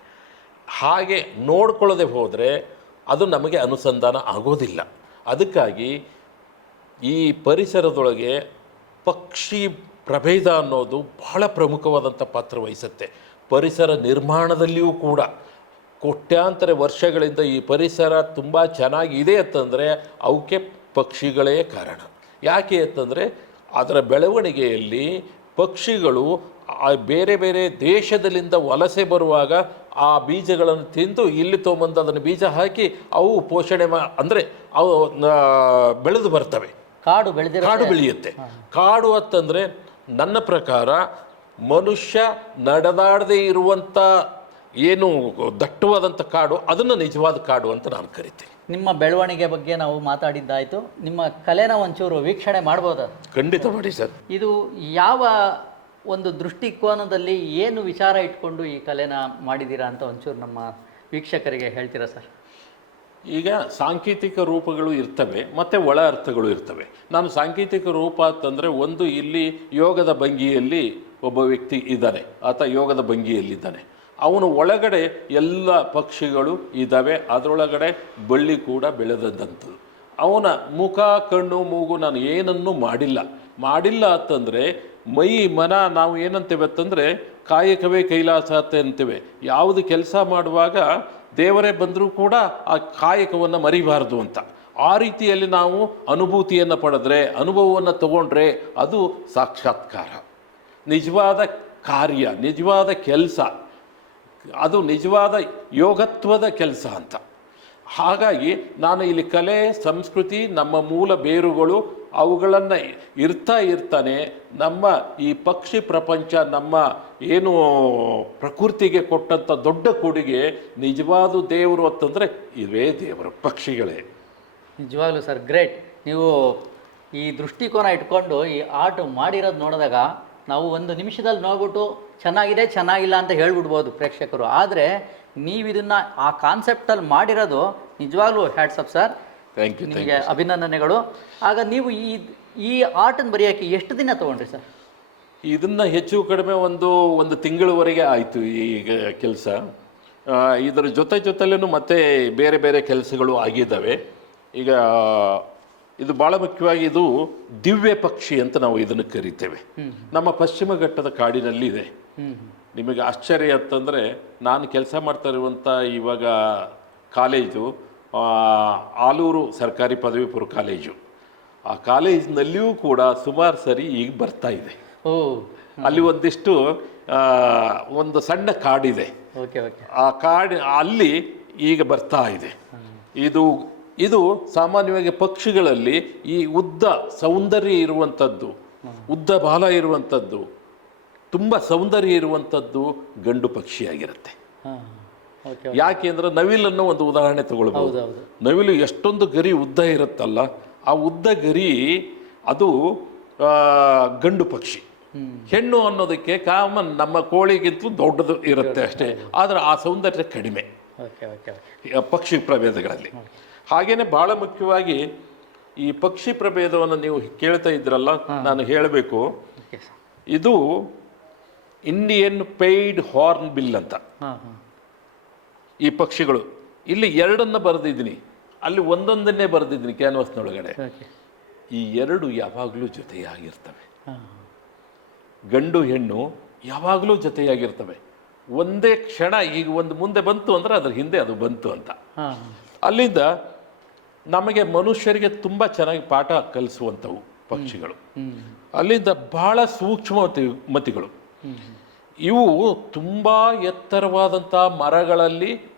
ಹಾಗೆ ನೋಡ್ಕೊಳ್ಳದೆ ಹೋದರೆ ಅದು ನಮಗೆ ಅನುಸಂಧಾನ ಆಗೋದಿಲ್ಲ. ಅದಕ್ಕಾಗಿ ಈ ಪರಿಸರದೊಳಗೆ ಪಕ್ಷಿ ಪ್ರಭೇದ ಅನ್ನೋದು ಬಹಳ ಪ್ರಮುಖವಾದಂಥ ಪಾತ್ರ ವಹಿಸುತ್ತೆ. ಪರಿಸರ ನಿರ್ಮಾಣದಲ್ಲಿಯೂ ಕೂಡ ಕೋಟ್ಯಾಂತರ ವರ್ಷಗಳಿಂದ ಈ ಪರಿಸರ ತುಂಬ ಚೆನ್ನಾಗಿದೆ ಅಂತಂದರೆ ಅವಕ್ಕೆ ಪಕ್ಷಿಗಳೇ ಕಾರಣ. ಯಾಕೆ ಅಂತಂದರೆ ಅದರ ಬೆಳವಣಿಗೆಯಲ್ಲಿ ಪಕ್ಷಿಗಳು ಬೇರೆ ಬೇರೆ ದೇಶದಲ್ಲಿಂದ ವಲಸೆ ಬರುವಾಗ ಆ ಬೀಜಗಳನ್ನು ತಿಂದು ಇಲ್ಲಿ ತೊಗೊಂಬಂದು ಅದನ್ನು ಬೀಜ ಹಾಕಿ ಅವು ಪೋಷಣೆ ಮಾ ಅಂದರೆ ಅವು ಬೆಳೆದು ಬರ್ತವೆ. ಕಾಡು ಬೆಳೆದ ಕಾಡು ಬೆಳೆಯುತ್ತೆ. ಕಾಡು ಅಂತಂದರೆ ನನ್ನ ಪ್ರಕಾರ ಮನುಷ್ಯ ನಡೆದಾಡದೇ ಇರುವಂಥ ಏನು ದಟ್ಟವಾದಂಥ ಕಾಡು ಅದನ್ನು ನಿಜವಾದ ಕಾಡು ಅಂತ ನಾನು ಕರಿತೀನಿ. ನಿಮ್ಮ ಬೆಳವಣಿಗೆ ಬಗ್ಗೆ ನಾವು ಮಾತಾಡಿದ್ದಾಯಿತು. ನಿಮ್ಮ ಕಲೆನ ಒಂಚೂರು ವೀಕ್ಷಣೆ ಮಾಡ್ಬೋದಾ? ಖಂಡಿತ ಮಾಡಿ ಸರ್. ಇದು ಯಾವ ಒಂದು ದೃಷ್ಟಿಕೋನದಲ್ಲಿ ಏನು ವಿಚಾರ ಇಟ್ಕೊಂಡು ಈ ಕಲೆನ ಮಾಡಿದ್ದೀರಾ ಅಂತ ಒಂಚೂರು ನಮ್ಮ ವೀಕ್ಷಕರಿಗೆ ಹೇಳ್ತೀರಾ ಸರ್? ಈಗ ಸಾಂಕೇತಿಕ ರೂಪಗಳು ಇರ್ತವೆ, ಮತ್ತು ಒಳ ಅರ್ಥಗಳು ಇರ್ತವೆ. ನಾನು ಸಾಂಕೇತಿಕ ರೂಪ ಅಂತಂದರೆ ಒಂದು ಇಲ್ಲಿ ಯೋಗದ ಭಂಗಿಯಲ್ಲಿ ಒಬ್ಬ ವ್ಯಕ್ತಿ ಇದ್ದಾನೆ, ಆತ ಯೋಗದ ಭಂಗಿಯಲ್ಲಿದ್ದಾನೆ. ಅವನು ಒಳಗಡೆ ಎಲ್ಲ ಪಕ್ಷಿಗಳು ಇದ್ದಾವೆ, ಅದರೊಳಗಡೆ ಬಳ್ಳಿ ಕೂಡ ಬೆಳೆದಂಥದ್ದು ಅವನ ಮುಖ, ಕಣ್ಣು, ಮೂಗು ನಾನು ಏನನ್ನೂ ಮಾಡಿಲ್ಲ. ಮಾಡಿಲ್ಲ ಅಂತಂದರೆ ಮೈ, ಮನ ನಾವು ಏನಂತೇವೆ ಅಂತಂದರೆ ಕಾಯಕವೇ ಕೈಲಾಸ ಅಂತ ಅಂತೇವೆ. ಯಾವುದು ಕೆಲಸ ಮಾಡುವಾಗ ದೇವರೇ ಬಂದರೂ ಕೂಡ ಆ ಕಾಯಕವನ್ನು ಮರಿಬಾರದು ಅಂತ. ಆ ರೀತಿಯಲ್ಲಿ ನಾವು ಅನುಭೂತಿಯನ್ನು ಪಡೆದ್ರೆ, ಅನುಭವವನ್ನು ತಗೊಂಡ್ರೆ ಅದು ಸಾಕ್ಷಾತ್ಕಾರ. ನಿಜವಾದ ಕಾರ್ಯ, ನಿಜವಾದ ಕೆಲಸ. ಅದು ನಿಜವಾದ ಯೋಗತ್ವದ ಕೆಲಸ ಅಂತ. ಹಾಗಾಗಿ ನಾನು ಇಲ್ಲಿ ಕಲೆ, ಸಂಸ್ಕೃತಿ, ನಮ್ಮ ಮೂಲ ಬೇರುಗಳು ಅವುಗಳನ್ನು ಇರ್ತಾ ಇರ್ತಾನೆ, ನಮ್ಮ ಈ ಪಕ್ಷಿ ಪ್ರಪಂಚ, ನಮ್ಮ ಏನು ಪ್ರಕೃತಿಗೆ ಕೊಟ್ಟಂಥ ದೊಡ್ಡ ಕೊಡುಗೆ ನಿಜವಾದ ದೇವರು ಅಂತಂದರೆ ಇವೇ ದೇವರು, ಪಕ್ಷಿಗಳೇ. ನಿಜವಾಗ್ಲೂ ಸರ್, ಗ್ರೇಟ್. ನೀವು ಈ ದೃಷ್ಟಿಕೋನ ಇಟ್ಕೊಂಡು ಈ ಆರ್ಟ್ ಮಾಡಿರೋದು ನೋಡಿದಾಗ ನಾವು ಒಂದು ನಿಮಿಷದಲ್ಲಿ ನೋಡ್ಬಿಟ್ಟು ಚೆನ್ನಾಗಿದೆ, ಚೆನ್ನಾಗಿಲ್ಲ ಅಂತ ಹೇಳ್ಬಿಡ್ಬೋದು ಪ್ರೇಕ್ಷಕರು. ಆದರೆ ನೀವು ಇದನ್ನು ಆ ಕಾನ್ಸೆಪ್ಟಲ್ಲಿ ಮಾಡಿರೋದು ನಿಜವಾಗ್ಲೂ ಹ್ಯಾಟ್ಸಪ್ ಸರ್. ಥ್ಯಾಂಕ್ ಯು ನಿಮಗೆ ಅಭಿನಂದನೆಗಳು. ಆಗ ನೀವು ಈ ಈ ಆರ್ಟನ್ನು ಬರೆಯೋಕ್ಕೆ ಎಷ್ಟು ದಿನ ತೊಗೊಂಡ್ರಿ ಸರ್? ಇದನ್ನು ಹೆಚ್ಚು ಕಡಿಮೆ ಒಂದು ಒಂದು ತಿಂಗಳವರೆಗೆ ಆಯಿತು ಈಗ ಕೆಲಸ. ಇದರ ಜೊತೆ ಜೊತೆಲೂ ಮತ್ತೆ ಬೇರೆ ಬೇರೆ ಕೆಲಸಗಳು ಆಗಿದ್ದಾವೆ. ಈಗ ಇದು ಭಾಳ ಮುಖ್ಯವಾಗಿ ಇದು ದಿವ್ಯ ಪಕ್ಷಿ ಅಂತ ನಾವು ಇದನ್ನು ಕರಿತೇವೆ. ನಮ್ಮ ಪಶ್ಚಿಮ ಘಟ್ಟದ ಕಾಡಿನಲ್ಲಿ ಇದೆ. ನಿಮಗೆ ಆಶ್ಚರ್ಯ ಅಂತಂದರೆ ನಾನು ಕೆಲಸ ಮಾಡ್ತಾ ಇರುವಂಥ ಇವಾಗ ಕಾಲೇಜು ಆಲೂರು ಸರ್ಕಾರಿ ಪದವಿ ಪೂರ್ವ ಕಾಲೇಜು. ಆ ಕಾಲೇಜಿನಲ್ಲಿಯೂ ಕೂಡ ಸುಮಾರು ಸರಿ ಈಗ ಬರ್ತಾ ಇದೆ. ಓ. ಅಲ್ಲಿ ಒಂದಿಷ್ಟು ಒಂದು ಸಣ್ಣ ಕಾಡಿದೆ. ಆ ಕಾಡಿ ಅಲ್ಲಿ ಈಗ ಬರ್ತಾ ಇದೆ. ಇದು ಇದು ಸಾಮಾನ್ಯವಾಗಿ ಪಕ್ಷಿಗಳಲ್ಲಿ ಈ ಉದ್ದ ಸೌಂದರ್ಯ ಇರುವಂಥದ್ದು ಉದ್ದ ಬಾಲ ಇರುವಂಥದ್ದು ತುಂಬ ಸೌಂದರ್ಯ ಇರುವಂಥದ್ದು ಗಂಡು ಪಕ್ಷಿಯಾಗಿರುತ್ತೆ. ಯಾಕೆ ಅಂದ್ರೆ ನವಿಲನ್ನು ಒಂದು ಉದಾಹರಣೆ ತಗೊಳ್ಬಹುದು ಹೌದೌದು. ನವಿಲು ಎಷ್ಟೊಂದು ಗರಿ ಉದ್ದ ಇರುತ್ತಲ್ಲ ಆ ಉದ್ದ ಗರಿ ಅದು ಗಂಡು ಪಕ್ಷಿ. ಹೆಣ್ಣು ಅನ್ನೋದಕ್ಕೆ ಕಾಮನ್ ನಮ್ಮ ಕೋಳಿಗಿಂತಲೂ ದೊಡ್ಡದು ಇರುತ್ತೆ ಅಷ್ಟೇ. ಆದರೆ ಆ ಸೌಂದರ್ಯ ಕಡಿಮೆ. ಪಕ್ಷಿ ಪ್ರಭೇದಗಳಲ್ಲಿ. ಹಾಗೇನೆ ಬಹಳ ಮುಖ್ಯವಾಗಿ ಈ ಪಕ್ಷಿ ಪ್ರಭೇದವನ್ನು ನೀವು ಕೇಳ್ತಾ ಇದ್ರಲ್ಲ ನಾನು ಹೇಳಬೇಕು. ಇದು ಇಂಡಿಯನ್ ಪೇಯ್ಡ್ ಹಾರ್ನ್ ಬಿಲ್ ಅಂತ. ಈ ಪಕ್ಷಿಗಳು. ಇಲ್ಲಿ ಎರಡನ್ನ ಬರೆದಿದ್ದೀನಿ. ಅಲ್ಲಿ ಒಂದೊಂದನ್ನೇ ಬರೆದಿದ್ದೀನಿ ಕ್ಯಾನ್ವಾಸ್ನೊಳಗಡೆ. ಈ ಎರಡು ಯಾವಾಗಲೂ ಜೊತೆಯಾಗಿರ್ತವೆ. ಗಂಡು ಹೆಣ್ಣು ಯಾವಾಗಲೂ ಜೊತೆಯಾಗಿರ್ತವೆ. ಒಂದೇ ಕ್ಷಣ ಈಗ ಒಂದು ಮುಂದೆ ಬಂತು ಅಂದ್ರೆ ಅದ್ರ ಹಿಂದೆ ಅದು ಬಂತು ಅಂತ. ಅಲ್ಲಿಂದ ನಮಗೆ ಮನುಷ್ಯರಿಗೆ ತುಂಬ ಚೆನ್ನಾಗಿ ಪಾಠ ಕಲಿಸುವಂಥವು ಪಕ್ಷಿಗಳು. ಅಲ್ಲಿಂದ ಬಹಳ ಸೂಕ್ಷ್ಮ ಮತಿಗಳು. ಇವು ತುಂಬ ಎತ್ತರವಾದಂಥ ಮರಗಳಲ್ಲಿ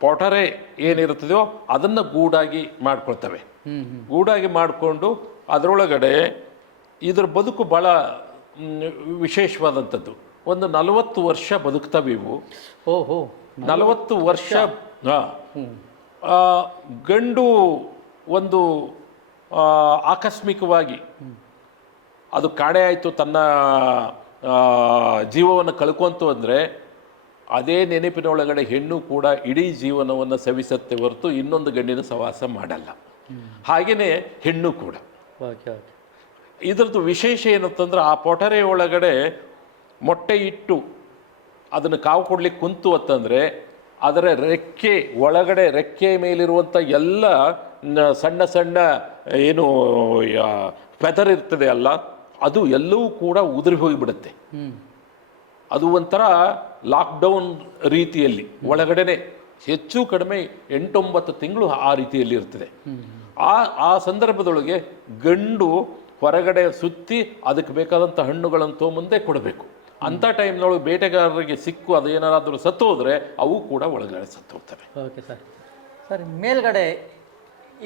ಪೊಟರೆ ಏನಿರುತ್ತದೆಯೋ ಅದನ್ನು ಗೂಡಾಗಿ ಮಾಡ್ಕೊಳ್ತವೆ. ಗೂಡಾಗಿ ಮಾಡಿಕೊಂಡು ಅದರೊಳಗಡೆ ಇದರ ಬದುಕು ಭಾಳ ವಿಶೇಷವಾದಂಥದ್ದು. ಒಂದು ನಲವತ್ತು ವರ್ಷ ಬದುಕ್ತವೆ ಇವು. ಓಹೋ ನಲವತ್ತು ವರ್ಷ ಗಂಡು ಒಂದು ಆಕಸ್ಮಿಕವಾಗಿ ಅದು ಕಾಣೆ ಆಯಿತು ತನ್ನ ಜೀವವನ್ನು ಕಳ್ಕೊಂತು ಅಂದರೆ ಅದೇ ನೆನಪಿನೊಳಗಡೆ ಹೆಣ್ಣು ಕೂಡ ಇಡೀ ಜೀವನವನ್ನು ಸವಿಸತ್ತೆ ಹೊರತು ಇನ್ನೊಂದು ಗಂಡಿನ ಸವಾಸ ಮಾಡಲ್ಲ. ಹಾಗೆಯೇ ಹೆಣ್ಣು ಕೂಡ. Okay okay. ಇದ್ರದ್ದು ವಿಶೇಷ ಏನಂತಂದ್ರೆ ಆ ಪೊಟರೆ ಒಳಗಡೆ ಮೊಟ್ಟೆ ಇಟ್ಟು ಅದನ್ನು ಕಾವು ಕೊಡ್ಲಿಕ್ಕೆ ಕುಂತು ಅಂತಂದರೆ ಅದರ ರೆಕ್ಕೆ ಒಳಗಡೆ ರೆಕ್ಕೆ ಮೇಲಿರುವಂಥ ಎಲ್ಲ ಸಣ್ಣ ಸಣ್ಣ ಏನು ಫೆದರ್ ಇರ್ತದೆ ಅಲ್ಲ ಅದು ಎಲ್ಲವೂ ಕೂಡ ಉದುರಿ ಹೋಗಿಬಿಡುತ್ತೆ. ಅದು ಒಂಥರ ಲಾಕ್ಡೌನ್ ರೀತಿಯಲ್ಲಿ, ಒಳಗಡೆನೆ ಹೆಚ್ಚು ಕಡಿಮೆ ಎಂಟೊಂಬತ್ತು ತಿಂಗಳು ಆ ರೀತಿಯಲ್ಲಿ ಇರ್ತದೆ. ಆ ಆ ಸಂದರ್ಭದೊಳಗೆ ಗಂಡು ಹೊರಗಡೆ ಸುತ್ತಿ ಅದಕ್ಕೆ ಬೇಕಾದಂಥ ಹಣ್ಣುಗಳನ್ನು ತೊಗೊಂಬಂದೇ ಕೊಡಬೇಕು. ಅಂಥ ಟೈಮ್ನೊಳಗೆ ಬೇಟೆಗಾರರಿಗೆ ಸಿಕ್ಕು, ಅದು ಸತ್ತು ಹೋದ್ರೆ ಅವು ಕೂಡ ಒಳಗಡೆ ಸತ್ತು ಹೋಗ್ತವೆ ಓಕೆ ಸರ್. ಸರ್, ಮೇಲ್ಗಡೆ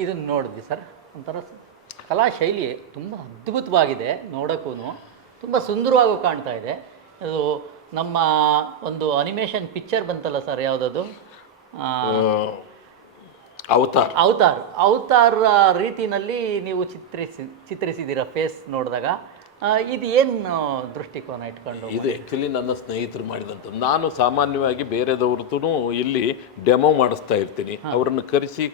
ಇದನ್ನು ನೋಡಿದ್ವಿ ಸರ್. ಒಂಥರ ಕಲಾ ಶೈಲಿ ತುಂಬ ಅದ್ಭುತವಾಗಿದೆ ನೋಡೋಕ್ಕೂ ತುಂಬ ಸುಂದರವಾಗೂ ಕಾಣ್ತಾ ಇದೆ. ಅದು ನಮ್ಮ ಒಂದು ಅನಿಮೇಷನ್ ಪಿಕ್ಚರ್ ಬಂತಲ್ಲ ಸರ್ ಯಾವುದದು? ಅವತಾರ್. ಅವತಾರ್. ಅವತಾರ್ ರೀತಿನಲ್ಲಿ ನೀವು ಚಿತ್ರಿಸಿ ಚಿತ್ರಿಸಿದ್ದೀರಾ ಫೇಸ್ ನೋಡಿದಾಗ. ಇದು ಏನು ದೃಷ್ಟಿಕೋನ ಇಟ್ಕೊಂಡು ಇದು ಆ್ಯಕ್ಚುಲಿ ನನ್ನ ಸ್ನೇಹಿತರು ಮಾಡಿದಂಥ ನಾನು ಸಾಮಾನ್ಯವಾಗಿ ಬೇರೆದವ್ರದ್ದು ಇಲ್ಲಿ ಡೆಮೋ ಮಾಡಿಸ್ತಾ ಇರ್ತೀನಿ. ಅವರನ್ನು ಕರೆಸಿ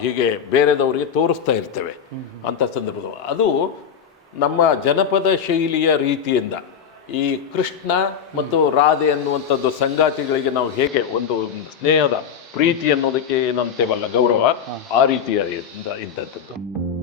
ಹೀಗೆ ಬೇರೆದವರಿಗೆ ತೋರಿಸ್ತಾ ಇರ್ತೇವೆ. ಅಂಥ ಸಂದರ್ಭದ ಅದು ನಮ್ಮ ಜನಪದ ಶೈಲಿಯ ರೀತಿಯಿಂದ. ಈ ಕೃಷ್ಣ ಮತ್ತು ರಾಧೆ ಅನ್ನುವಂಥದ್ದು ಸಂಗಾತಿಗಳಿಗೆ ನಾವು ಹೇಗೆ ಒಂದು ಸ್ನೇಹದ ಪ್ರೀತಿ ಅನ್ನೋದಕ್ಕೆ ಏನಂತೇವಲ್ಲ ಗೌರವ, ಆ ರೀತಿಯ ಇಂದ-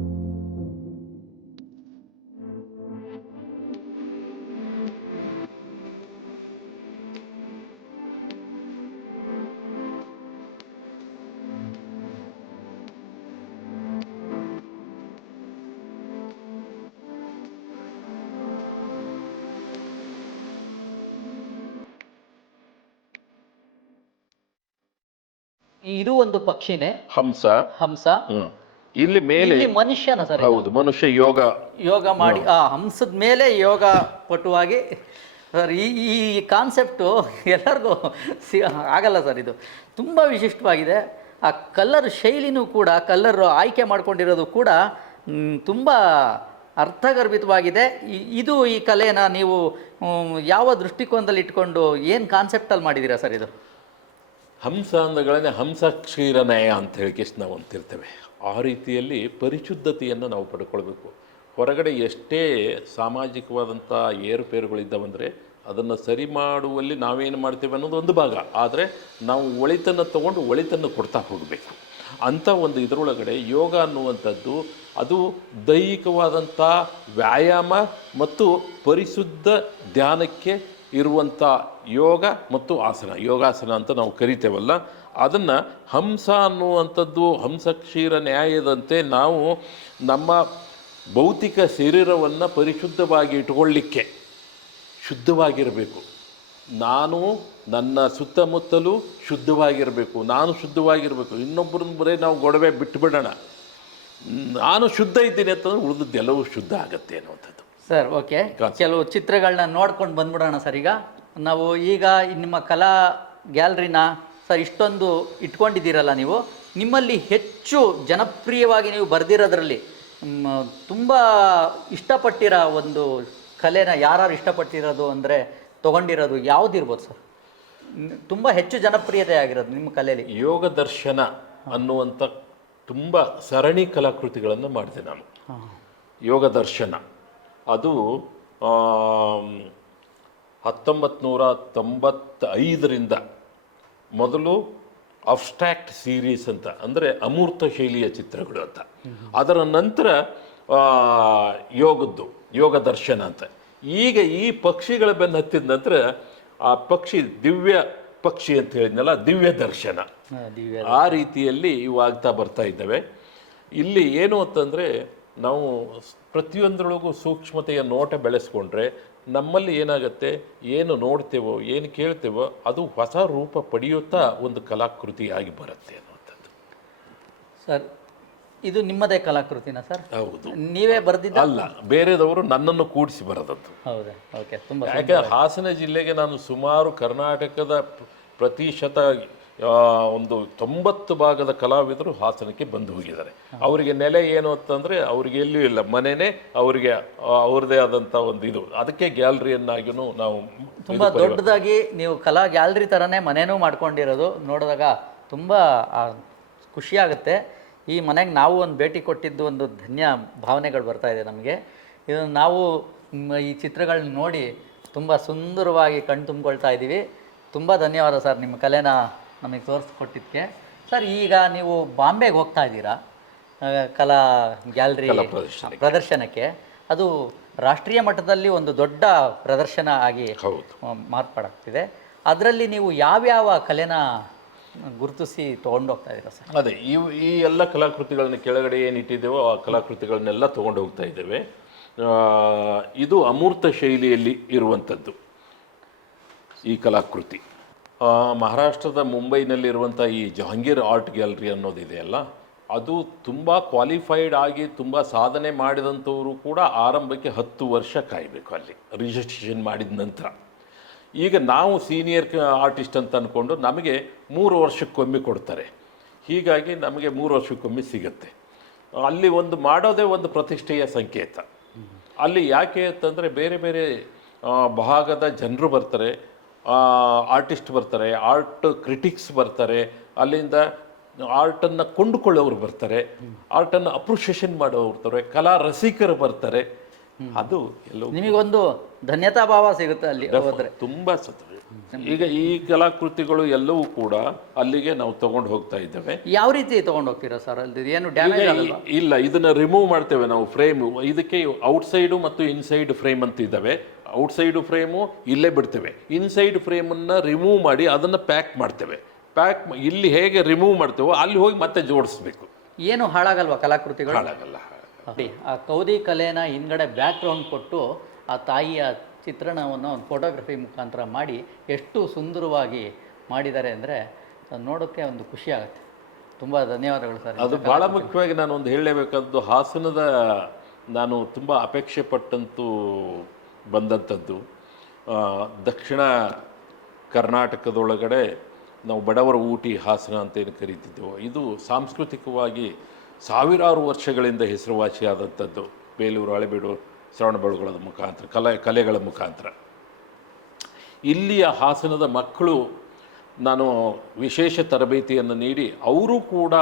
ಇದು ಒಂದು ಪಕ್ಷಿನೇ. ಹಂಸ. ಹಂಸ. ಇಲ್ಲಿ ಮೇಲೆ ಇಲ್ಲಿ ಮನುಷ್ಯನ ಸರ್ ಇದು? ಹೌದು ಮನುಷ್ಯ ಯೋಗ. ಯೋಗ ಮಾಡಿ ಆ ಹಂಸದ ಮೇಲೆ ಯೋಗ ಪಟುವಾಗಿ ಸರ್ ಈ ಈ ಕಾನ್ಸೆಪ್ಟು ಎಲ್ಲರಿಗೂ ಸಿ ಆಗಲ್ಲ ಸರ್ ಇದು. ತುಂಬ ವಿಶಿಷ್ಟವಾಗಿದೆ. ಆ ಕಲ್ಲರ್ ಶೈಲಿನೂ ಕೂಡ ಕಲ್ಲರ್ ಆಯ್ಕೆ ಮಾಡ್ಕೊಂಡಿರೋದು ಕೂಡ ತುಂಬ ಅರ್ಥಗರ್ಭಿತವಾಗಿದೆ. ಇದು ಈ ಕಲೆನ ನೀವು ಮ್, ಯಾವ ದೃಷ್ಟಿಕೋನದಲ್ಲಿ ಇಟ್ಕೊಂಡು ಏನು ಕಾನ್ಸೆಪ್ಟಲ್ಲಿ ಮಾಡಿದ್ದೀರಾ ಸರ್ ಇದು? ಹಂಸ ಅಂದಗಳನ್ನೇ ಹಂಸ ಕ್ಷೀರನಯ ಅಂತ ಹೇಳಿ ನಾವು ಅಂತಿರ್ತೇವೆ. ಆ ರೀತಿಯಲ್ಲಿ ಪರಿಶುದ್ಧತೆಯನ್ನು ನಾವು ಪಡ್ಕೊಳ್ಬೇಕು. ಹೊರಗಡೆ ಎಷ್ಟೇ ಸಾಮಾಜಿಕವಾದಂಥ ಏರುಪೇರುಗಳಿದ್ದಾವಂದರೆ ಅದನ್ನು ಸರಿ ಮಾಡುವಲ್ಲಿ ನಾವೇನು ಮಾಡ್ತೇವೆ ಅನ್ನೋದು ಒಂದು ಭಾಗ. ಆದರೆ ನಾವು ಒಳಿತನ್ನು ತಗೊಂಡು ಒಳಿತನ್ನು ಕೊಡ್ತಾ ಹೋಗಬೇಕು. ಅಂಥ ಒಂದು ಇದರೊಳಗಡೆ ಯೋಗ ಅನ್ನುವಂಥದ್ದು ಅದು ದೈಹಿಕವಾದಂಥ ವ್ಯಾಯಾಮ ಮತ್ತು ಪರಿಶುದ್ಧ ಧ್ಯಾನಕ್ಕೆ ಇರುವಂಥ ಯೋಗ ಮತ್ತು ಆಸನ. ಯೋಗಾಸನ ಅಂತ ನಾವು ಕರಿತೇವಲ್ಲ. ಅದನ್ನು ಹಂಸ ಅನ್ನುವಂಥದ್ದು ಹಂಸಕ್ಷೀರ ನ್ಯಾಯದಂತೆ ನಾವು ನಮ್ಮ ಭೌತಿಕ ಶರೀರವನ್ನು ಪರಿಶುದ್ಧವಾಗಿ ಇಟ್ಕೊಳ್ಳಿಕ್ಕೆ ಶುದ್ಧವಾಗಿರಬೇಕು. ನಾನು ನನ್ನ ಸುತ್ತಮುತ್ತಲೂ ಶುದ್ಧವಾಗಿರಬೇಕು. ನಾನು ಶುದ್ಧವಾಗಿರಬೇಕು. ಇನ್ನೊಬ್ಬರನ್ನ ಬರೀ ನಾವು ಗೊಡವೆ ಬಿಟ್ಟುಬಿಡೋಣ ನಾನು ಶುದ್ಧ ಇದ್ದೀನಿ ಅಂತಂದ್ರೆ ಉಳಿದದ್ದೆಲ್ಲವೂ ಶುದ್ಧ ಆಗತ್ತೆ ಅನ್ನುವಂಥದ್ದು. Sir okay. ಕೆಲವು ಚಿತ್ರಗಳನ್ನ ನೋಡ್ಕೊಂಡು ಬಂದ್ಬಿಡೋಣ ಸರ್ ಈಗ. ನಾವು ಈಗ ನಿಮ್ಮ ಕಲಾ ಗ್ಯಾಲರಿನ ಸರ್ ಇಷ್ಟೊಂದು ಇಟ್ಕೊಂಡಿದ್ದೀರಲ್ಲ ನೀವು. ನಿಮ್ಮಲ್ಲಿ ಹೆಚ್ಚು ಜನಪ್ರಿಯವಾಗಿ ನೀವು ಬರೆದಿರೋದ್ರಲ್ಲಿ ತುಂಬ ಇಷ್ಟಪಟ್ಟಿರೋ ಒಂದು ಕಲೆನ ಯಾರು ಇಷ್ಟಪಟ್ಟಿರೋದು ಅಂದರೆ ತೊಗೊಂಡಿರೋದು ಯಾವುದಿರ್ಬೋದು ಸರ್? ತುಂಬ ಹೆಚ್ಚು ಜನಪ್ರಿಯತೆ ಆಗಿರೋದು ನಿಮ್ಮ ಕಲೆಯಲ್ಲಿ ಯೋಗ ದರ್ಶನ ಅನ್ನುವಂಥ ತುಂಬ ಸರಣಿ ಕಲಾಕೃತಿಗಳನ್ನು ಮಾಡಿದೆ ನಾನು. ಯೋಗ ದರ್ಶನ. ಅದು ಹತ್ತೊಂಬತ್ತು ನೂರ ತೊಂಬತ್ತೈದರಿಂದ ಮೊದಲು ಅಬ್ಸ್ಟ್ರಾಕ್ಟ್ ಸೀರೀಸ್ ಅಂತ ಅಂದರೆ ಅಮೂರ್ತ ಶೈಲಿಯ ಚಿತ್ರಗಳು ಅಂತ. ಅದರ ನಂತರ ಯೋಗದ್ದು ಯೋಗ ದರ್ಶನ ಅಂತ. ಈಗ ಈ ಪಕ್ಷಿಗಳ ಬೆನ್ನು ಹತ್ತಿದ ನಂತರ ಆ ಪಕ್ಷಿ ದಿವ್ಯ ಪಕ್ಷಿ ಅಂತ ಹೇಳಿದ್ನಲ್ಲ ದಿವ್ಯ ದರ್ಶನ. ಆ ರೀತಿಯಲ್ಲಿ ಇವಾಗ್ತಾ ಬರ್ತಾ ಇದ್ದಾವೆ. ಇಲ್ಲಿ ಏನು ಅಂತಂದರೆ ನಾವು ಪ್ರತಿಯೊಂದರೊಳಗೂ ಸೂಕ್ಷ್ಮತೆಯ ನೋಟ ಬೆಳೆಸ್ಕೊಂಡ್ರೆ ನಮ್ಮಲ್ಲಿ ಏನಾಗುತ್ತೆ ಏನು ನೋಡ್ತೇವೋ ಏನು ಕೇಳ್ತೇವೋ ಅದು ಹೊಸ ರೂಪ ಪಡೆಯುತ್ತಾ ಒಂದು ಕಲಾಕೃತಿಯಾಗಿ ಬರುತ್ತೆ ಅನ್ನುವಂಥದ್ದು. ಸರ್ ಇದು ನಿಮ್ಮದೇ ಕಲಾಕೃತಿನ ಸರ್? ಹೌದು. ನೀವೇ ಬರೆದಿದ್ದ ಅಲ್ಲ ಬೇರೆದವರು ನನ್ನನ್ನು ಕೂಡಿಸಿ ಬರೋದದ್ದು. ಹೌದಾ ಓಕೆ ತುಂಬ ಯಾಕೆ ಹಾಸನ ಜಿಲ್ಲೆಗೆ ನಾನು ಸುಮಾರು ಕರ್ನಾಟಕದ ಪ್ರತಿಶತ ಒಂದು ತೊಂಬತ್ತು ಭಾಗದ ಕಲಾವಿದರು ಹಾಸನಕ್ಕೆ ಬಂದು ಹೋಗಿದ್ದಾರೆ. ಅವರಿಗೆ ನೆಲೆ ಏನು ಅಂತಂದರೆ ಅವರಿಗೆ ಎಲ್ಲೂ ಇಲ್ಲ. ಮನೆನೇ ಅವರಿಗೆ ಅವ್ರದ್ದೇ ಆದಂಥ ಒಂದು ಇದು. ಅದಕ್ಕೆ ಗ್ಯಾಲರಿಯನ್ನಾಗಿಯೂ ನಾವು ತುಂಬ ದೊಡ್ಡದಾಗಿ ನೀವು ಕಲಾ ಗ್ಯಾಲರಿ ಥರನೇ ಮನೆಯೂ ಮಾಡ್ಕೊಂಡಿರೋದು. ನೋಡಿದಾಗ ತುಂಬ ಖುಷಿಯಾಗುತ್ತೆ ಈ ಮನೆಗೆ ನಾವು ಒಂದು ಭೇಟಿ ಕೊಟ್ಟಿದ್ದು ಒಂದು ಧನ್ಯ ಭಾವನೆಗಳು ಬರ್ತಾ ಇದೆ ನಮಗೆ. ಇದನ್ನು ನಾವು ಈ ಚಿತ್ರಗಳನ್ನ ನೋಡಿ ತುಂಬ ಸುಂದರವಾಗಿ ಕಣ್ ತುಂಬಿಕೊಳ್ತಾ ಇದ್ದೀವಿ ತುಂಬ ಧನ್ಯವಾದ ಸರ್ ನಿಮ್ಮ ಕಲೆನ ನಮಗೆ ತೋರಿಸ್ಕೊಟ್ಟಿದ್ದಕ್ಕೆ. ಸರ್ ಈಗ ನೀವು ಬಾಂಬೆಗೆ ಹೋಗ್ತಾ ಇದ್ದೀರಾ? ಆ, ಕಲಾ ಗ್ಯಾಲರಿ ಕಲಾ ಪ್ರದರ್ಶನಕ್ಕೆ. ಪ್ರದರ್ಶನಕ್ಕೆ. ಅದು ರಾಷ್ಟ್ರೀಯ ಮಟ್ಟದಲ್ಲಿ ಒಂದು ದೊಡ್ಡ ಪ್ರದರ್ಶನ ಆಗಿ ಹೌದು. ಮಾರ್ಪಾಡಾಗ್ತಿದೆ. ಅದರಲ್ಲಿ ನೀವು ಯಾವ್ಯಾವ ಕಲೆನ ಗುರುತಿಸಿ ತೊಗೊಂಡೋಗ್ತಾ ಇದ್ದೀರಾ ಸರ್? ಅದೇ ಈ ಈ ಎಲ್ಲ ಕಲಾಕೃತಿಗಳನ್ನ ಕೆಳಗಡೆ ಏನು ಇಟ್ಟಿದ್ದೇವೋ ಆ ಕಲಾಕೃತಿಗಳನ್ನೆಲ್ಲ ತೊಗೊಂಡು ಹೋಗ್ತಾ ಇದ್ದೇವೆ. ಆ, ಇದು ಅಮೂರ್ತ ಶೈಲಿಯಲ್ಲಿ ಇರುವಂಥದ್ದು ಈ ಕಲಾಕೃತಿ. ಮಹಾರಾಷ್ಟ್ರದ ಮುಂಬೈನಲ್ಲಿರುವಂಥ ಈ ಜಹಾಂಗೀರ್ ಆರ್ಟ್ ಗ್ಯಾಲರಿ ಅನ್ನೋದಿದೆಯಲ್ಲ ಅದು ತುಂಬ ಕ್ವಾಲಿಫೈಡ್ ಆಗಿ ತುಂಬ ಸಾಧನೆ ಮಾಡಿದಂಥವರು ಕೂಡ ಆರಂಭಕ್ಕೆ ಹತ್ತು ವರ್ಷ ಕಾಯಬೇಕು ಅಲ್ಲಿ ರಿಜಿಸ್ಟ್ರೇಷನ್ ಮಾಡಿದ ನಂತರ. ಈಗ ನಾವು ಸೀನಿಯರ್ ಆರ್ಟಿಸ್ಟ್ ಅಂತ ಅಂದ್ಕೊಂಡು ನಮಗೆ ಮೂರು ವರ್ಷಕ್ಕೊಮ್ಮೆ ಕೊಡ್ತಾರೆ. ಹೀಗಾಗಿ ನಮಗೆ ಮೂರು ವರ್ಷಕ್ಕೊಮ್ಮೆ ಸಿಗುತ್ತೆ. ಅಲ್ಲಿ ಒಂದು ಮಾಡೋದೇ ಒಂದು ಪ್ರತಿಷ್ಠೆಯ ಸಂಕೇತ. ಅಲ್ಲಿ ಯಾಕೆ ಅಂತಂದರೆ ಬೇರೆ ಬೇರೆ ಭಾಗದ ಜನರು ಬರ್ತಾರೆ. ಆರ್ಟಿಸ್ಟ್ ಬರ್ತಾರೆ ಆರ್ಟ್ ಕ್ರಿಟಿಕ್ಸ್ ಬರ್ತಾರೆ ಅಲ್ಲಿಂದ ಆರ್ಟನ್ನು ಕೊಂಡುಕೊಳ್ಳೋರು ಬರ್ತಾರೆ ಆರ್ಟನ್ನು ಅಪ್ರಿಷಿಯೇಷನ್ ಮಾಡೋರು ಬರ್ತಾರೆ ಕಲಾ ರಸಿಕರು ಬರ್ತಾರೆ. ಅದು ಎಲ್ಲವೂ ನಿಮಗೊಂದು ಧನ್ಯತಾ ಭಾವ ಸಿಗುತ್ತೆ ಅಲ್ಲಿ ಹೋದರೆ. ತುಂಬ ಸತ್ವ ಈಗ ಈ ಕಲಾಕೃತಿಗಳು ಎಲ್ಲವೂ ಕೂಡ ಅಲ್ಲಿಗೆ ನಾವು ತಗೊಂಡು ಹೋಗ್ತಾ ಇದ್ದೇವೆ. ಯಾವ ರೀತಿ ತಗೊಂಡು ಹೋಗ್ತೀರಾ ಸರ್? ಅಲ್ಲಿ ಏನು ಡ್ಯಾಮೇಜ್ ಇಲ್ಲ ಇದನ್ನ ರಿಮೂವ್ ಮಾಡ್ತೇವೆ ನಾವು ಫ್ರೇಮ್ ಇದಕ್ಕೆ ಔಟ್ಸೈಡು ಮತ್ತು ಇನ್ಸೈಡ್ ಫ್ರೇಮ್ ಅಂತ ಇದ್ದಾವೆ. ಔಟ್ಸೈಡು ಫ್ರೇಮು ಇಲ್ಲೇ ಬಿಡ್ತೇವೆ. ಇನ್ಸೈಡ್ ಫ್ರೇಮನ್ನು ರಿಮೂವ್ ಮಾಡಿ ಅದನ್ನು ಪ್ಯಾಕ್ ಮಾಡ್ತೇವೆ. ಪ್ಯಾಕ್ ಇಲ್ಲಿ ಹೇಗೆ ರಿಮೂವ್ ಮಾಡ್ತೇವೋ ಅಲ್ಲಿ ಹೋಗಿ ಮತ್ತೆ ಜೋಡಿಸ್ಬೇಕು. ಏನು ಹಾಳಾಗಲ್ವಾ ಕಲಾಕೃತಿಗಳು? ಹಾಳಾಗಲ್ಲ. ನೋಡಿ ಆ ಕೌದಿ ಕಲೆನ ಹಿಂದ್ಗಡೆ ಬ್ಯಾಕ್ಗ್ರೌಂಡ್ ಕೊಟ್ಟು ಆ ತಾಯಿಯ ಚಿತ್ರಣವನ್ನು ಒಂದು ಫೋಟೋಗ್ರಫಿ ಮುಖಾಂತರ ಮಾಡಿ ಎಷ್ಟು ಸುಂದರವಾಗಿ ಮಾಡಿದ್ದಾರೆ ಅಂದರೆ ನೋಡೋಕ್ಕೆ ಒಂದು ಖುಷಿ ಆಗುತ್ತೆ. ತುಂಬ ಧನ್ಯವಾದಗಳು ಸರ್. ಅದು ಭಾಳ ಮುಖ್ಯವಾಗಿ ನಾನು ಒಂದು ಹೇಳಲೇಬೇಕಾದ್ದು ಹಾಸನದ ನಾನು ತುಂಬ ಅಪೇಕ್ಷೆ ಪಟ್ಟಂತೂ ಬಂದಂಥದ್ದು. ದಕ್ಷಿಣ ಕರ್ನಾಟಕದೊಳಗಡೆ ನಾವು ಬಡವರ ಊಟಿ ಹಾಸನ ಅಂತ ಏನು ಕರೀತಿದ್ದೆವು, ಇದು ಸಾಂಸ್ಕೃತಿಕವಾಗಿ ಸಾವಿರಾರು ವರ್ಷಗಳಿಂದ ಹೆಸರುವಾಸಿಯಾದಂಥದ್ದು. ಬೇಲೂರು ಹಳೆಬೀಡು ಶ್ರವಣಬೆಳಗೊಳದ ಮುಖಾಂತರ, ಕಲೆ, ಕಲೆಗಳ ಮುಖಾಂತರ. ಇಲ್ಲಿಯ ಹಾಸನದ ಮಕ್ಕಳು ನಾನು ವಿಶೇಷ ತರಬೇತಿಯನ್ನು ನೀಡಿ, ಅವರು ಕೂಡ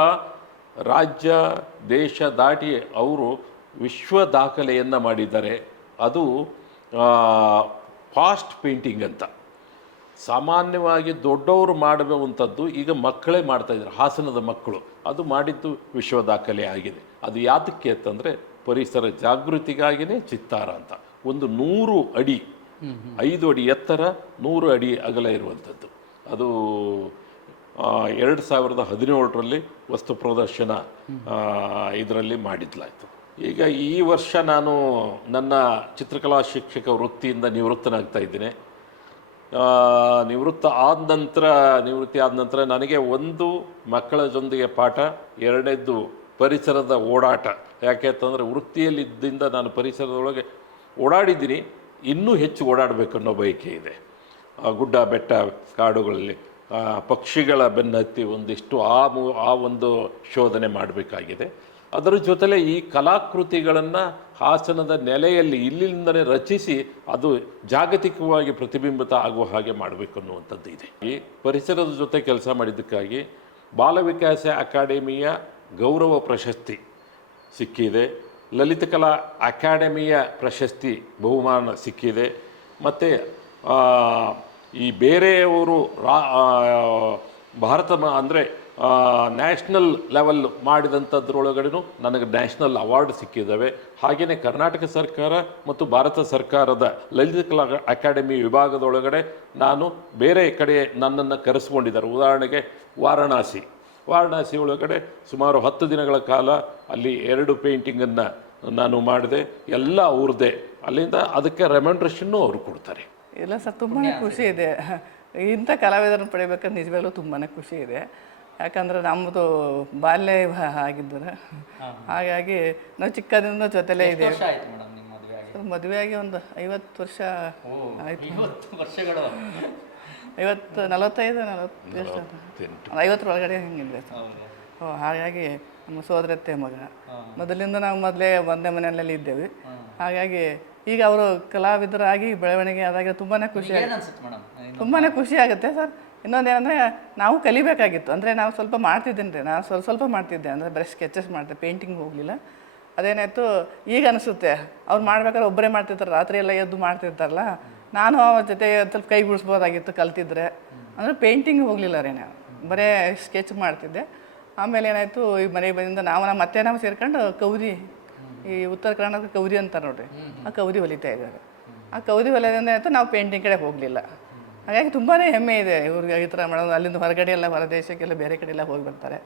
ರಾಜ್ಯ, ದೇಶ ದಾಟಿ ಅವರು ವಿಶ್ವ ದಾಖಲೆಯನ್ನು ಮಾಡಿದ್ದಾರೆ. ಅದು ಫಾಸ್ಟ್ ಪೇಂಟಿಂಗ್ ಅಂತ. ಸಾಮಾನ್ಯವಾಗಿ ದೊಡ್ಡವರು ಮಾಡುವಂಥದ್ದು ಈಗ ಮಕ್ಕಳೇ ಮಾಡ್ತಾ ಇದ್ದಾರೆ, ಹಾಸನದ ಮಕ್ಕಳು. ಅದು ಮಾಡಿದ್ದು ವಿಶ್ವ ದಾಖಲೆ ಆಗಿದೆ. ಅದು ಯಾತಕ್ಕೆ ಅಂತಂದರೆ ಪರಿಸರ ಜಾಗೃತಿಗಾಗಿಯೇ ಚಿತ್ತಾರ ಅಂತ. ಒಂದು ನೂರು ಅಡಿ, ಐದು ಅಡಿ ಎತ್ತರ ನೂರು ಅಡಿ ಅಗಲ ಇರುವಂಥದ್ದು. ಅದು ಎರಡು ಸಾವಿರದ ಹದಿನೇಳರಲ್ಲಿ ವಸ್ತು ಪ್ರದರ್ಶನ ಇದರಲ್ಲಿ ಮಾಡಿದ್ಲಾಯಿತು. ಈಗ ಈ ವರ್ಷ ನಾನು ನನ್ನ ಚಿತ್ರಕಲಾ ಶಿಕ್ಷಕ ವೃತ್ತಿಯಿಂದ ನಿವೃತ್ತನಾಗ್ತಾ ಇದ್ದೇನೆ. ನಿವೃತ್ತ ಆದ ನಂತರ, ನಿವೃತ್ತಿ ಆದ ನಂತರ ನನಗೆ ಒಂದು ಮಕ್ಕಳ ಜೊತೆಗೆ ಪಾಠ, ಎರಡನೇದ್ದು ಪರಿಸರದ ಓಡಾಟ. ಯಾಕೆ ಅಂತಂದರೆ ವೃತ್ತಿಯಲ್ಲಿದ್ದಿಂದ ನಾನು ಪರಿಸರದೊಳಗೆ ಓಡಾಡಿದ್ದೀನಿ. ಇನ್ನೂ ಹೆಚ್ಚು ಓಡಾಡಬೇಕು ಅನ್ನೋ ಬಯಕೆ ಇದೆ. ಗುಡ್ಡ, ಬೆಟ್ಟ, ಕಾಡುಗಳಲ್ಲಿ ಪಕ್ಷಿಗಳ ಬೆನ್ನತ್ತಿ ಒಂದಿಷ್ಟು ಆ ಆ ಒಂದು ಶೋಧನೆ ಮಾಡಬೇಕಾಗಿದೆ. ಅದರ ಜೊತೆಲೆ ಈ ಕಲಾಕೃತಿಗಳನ್ನು ಹಾಸನದ ನೆಲೆಯಲ್ಲಿ ಇಲ್ಲಿಂದಲೇ ರಚಿಸಿ ಅದು ಜಾಗತಿಕವಾಗಿ ಪ್ರತಿಬಿಂಬಿತ ಆಗುವ ಹಾಗೆ ಮಾಡಬೇಕು ಅನ್ನುವಂಥದ್ದು ಇದೆ. ಈ ಪರಿಸರದ ಜೊತೆ ಕೆಲಸ ಮಾಡಿದ್ದಕ್ಕಾಗಿ ಬಾಲ ವಿಕಾಸ ಅಕಾಡೆಮಿಯ ಗೌರವ ಪ್ರಶಸ್ತಿ ಸಿಕ್ಕಿದೆ. ಲಲಿತಕಲಾ ಅಕಾಡೆಮಿಯ ಪ್ರಶಸ್ತಿ ಬಹುಮಾನ ಸಿಕ್ಕಿದೆ. ಮತ್ತು ಈ ಬೇರೆಯವರು ರಾ ಭಾರತ ಅಂದರೆ ನ್ಯಾಷನಲ್ ಲೆವೆಲ್ ಮಾಡಿದಂಥದ್ರೊಳಗಡೆನೂ ನನಗೆ ನ್ಯಾಷನಲ್ ಅವಾರ್ಡ್ ಸಿಕ್ಕಿದ್ದಾವೆ ಹಾಗೆಯೇ ಕರ್ನಾಟಕ ಸರ್ಕಾರ ಮತ್ತು ಭಾರತ ಸರ್ಕಾರದ ಲಲಿತಕಲಾ ಅಕಾಡೆಮಿ ವಿಭಾಗದೊಳಗಡೆ ನಾನು ಬೇರೆ ಕಡೆ ನನ್ನನ್ನು ಕರೆಸ್ಕೊಂಡಿದ್ದಾರೆ. ಉದಾಹರಣೆಗೆ ವಾರಣಾಸಿ. ವಾರಣಾಸಿ ಒಳಗಡೆ ಸುಮಾರು ಹತ್ತು ದಿನಗಳ ಕಾಲ ಅಲ್ಲಿ ಎರಡು ಪೇಂಟಿಂಗನ್ನು ನಾನು ಮಾಡಿದೆ. ಎಲ್ಲ ಅವ್ರದ್ದೇ ಅಲ್ಲಿಂದ ಅದಕ್ಕೆ ರೆಮ್ಯಾಂಡ್ರೇಷನ್ನು ಅವರು ಕೊಡ್ತಾರೆ. ಇಲ್ಲ ಸರ್ ತುಂಬಾ ಖುಷಿ ಇದೆ. ಇಂಥ ಕಲಾವಿದರನ್ನು ಪಡೆಯಬೇಕಂದ್ರೆ ನಿಜವಾಗ್ಲೂ ತುಂಬಾ ಖುಷಿ ಇದೆ. ಯಾಕಂದ್ರೆ ನಮ್ಮದು ಬಾಲ್ಯ ವಿವಾಹ ಆಗಿದ್ದರೆ ಹಾಗಾಗಿ ನಾವು ಚಿಕ್ಕದಿಂದ ಜೊತೆಲೇ ಇದೆ ವರ್ಷ ಆಯ್ತು ಮೇಡಮ್ ನಿಮ್ಮ ಮದುವೆ ಆಗಿ ಮದುವೆಯಾಗಿ ಒಂದು ಐವತ್ತು ವರ್ಷ ಆಯ್ತು. ಐವತ್ತು ವರ್ಷಗಳು. ಐವತ್ತು ನಲವತ್ತೈದು ನಲವತ್ತು ಎಷ್ಟು ಐವತ್ತರ ಒಳಗಡೆ ಹಿಂಗಿದೆ ಸರ್. ಓ, ಹಾಗಾಗಿ ನಮ್ಮ ಸೋದರತ್ತೆ ಮಗ. ಮೊದಲಿಂದ ನಾವು ಮೊದಲೇ ಒಂದೇ ಮನೆಯಲ್ಲಿ ಇದ್ದೇವೆ. ಹಾಗಾಗಿ ಈಗ ಅವರು ಕಲಾವಿದರಾಗಿ ಬೆಳವಣಿಗೆ ಆದಾಗ ತುಂಬಾ ಖುಷಿ ತುಂಬಾ ಖುಷಿ ಆಗುತ್ತೆ ಸರ್. ಇನ್ನೊಂದೇನೆಂದರೆ ನಾವು ಕಲಿಬೇಕಾಗಿತ್ತು. ಅಂದರೆ ನಾವು ಸ್ವಲ್ಪ ಮಾಡ್ತಿದ್ದೇನೆ ರೀ. ನಾನು ಸ್ವಲ್ಪ ಸ್ವಲ್ಪ ಮಾಡ್ತಿದ್ದೆ. ಅಂದರೆ ಬರೀ ಸ್ಕೆಚಸ್ ಮಾಡ್ತೆ ಪೇಂಟಿಂಗ್ ಹೋಗಲಿಲ್ಲ. ಅದೇನಾಯಿತು? ಈಗ ಅನಿಸುತ್ತೆ. ಅವ್ರು ಮಾಡ್ಬೇಕಾದ್ರೆ ಒಬ್ಬರೇ ಮಾಡ್ತಿರ್ತಾರೆ. ರಾತ್ರಿ ಎಲ್ಲ ಎದ್ದು ಮಾಡ್ತಿರ್ತಾರಲ್ಲ. ನಾನು ಅವ್ರ ಜೊತೆ ಸ್ವಲ್ಪ ಕೈ ಬಿಡಿಸ್ಬೋದಾಗಿತ್ತು ಕಲ್ತಿದ್ರೆ. ಅಂದರೆ ಪೇಂಟಿಂಗ್ ಹೋಗಲಿಲ್ಲ ರೀ ನಾನು. ಬರೀ ಸ್ಕೆಚ್ ಮಾಡ್ತಿದ್ದೆ. ಆಮೇಲೆ ಏನಾಯಿತು? ಈ ಮನೆಗೆ ಬಂದಿಂದ ನಾವು ನಮ್ಮ ಮತ್ತೆ ನಾವು ಸೇರ್ಕೊಂಡು ಕೌದಿ, ಈ ಉತ್ತರ ಕರ್ನಾಟಕ ಕೌದಿ ಅಂತಾರೆ ನೋಡ್ರಿ. ಆ ಕೌದಿ ಹೊಲಿತಾ ಇದ್ದಾರೆ. ಆ ಕೌದಿ ಹೊಲಿಯೋದ್ರಿಂದ ಆಯಿತು ನಾವು ಪೇಂಟಿಂಗ್ ಕಡೆ ಹೋಗಲಿಲ್ಲ. ಹಾಗಾಗಿ ತುಂಬಾ ಹೆಮ್ಮೆ ಇದೆ ಇವ್ರಿಗೆ ಈ ಥರ ಮಾಡೋದು. ಅಲ್ಲಿಂದ ಹೊರಗಡೆ ಎಲ್ಲ ಹೊರ ದೇಶಕ್ಕೆಲ್ಲ ಬೇರೆ ಕಡೆ ಎಲ್ಲ ಹೋಗಿ ಬರ್ತಾರೆ.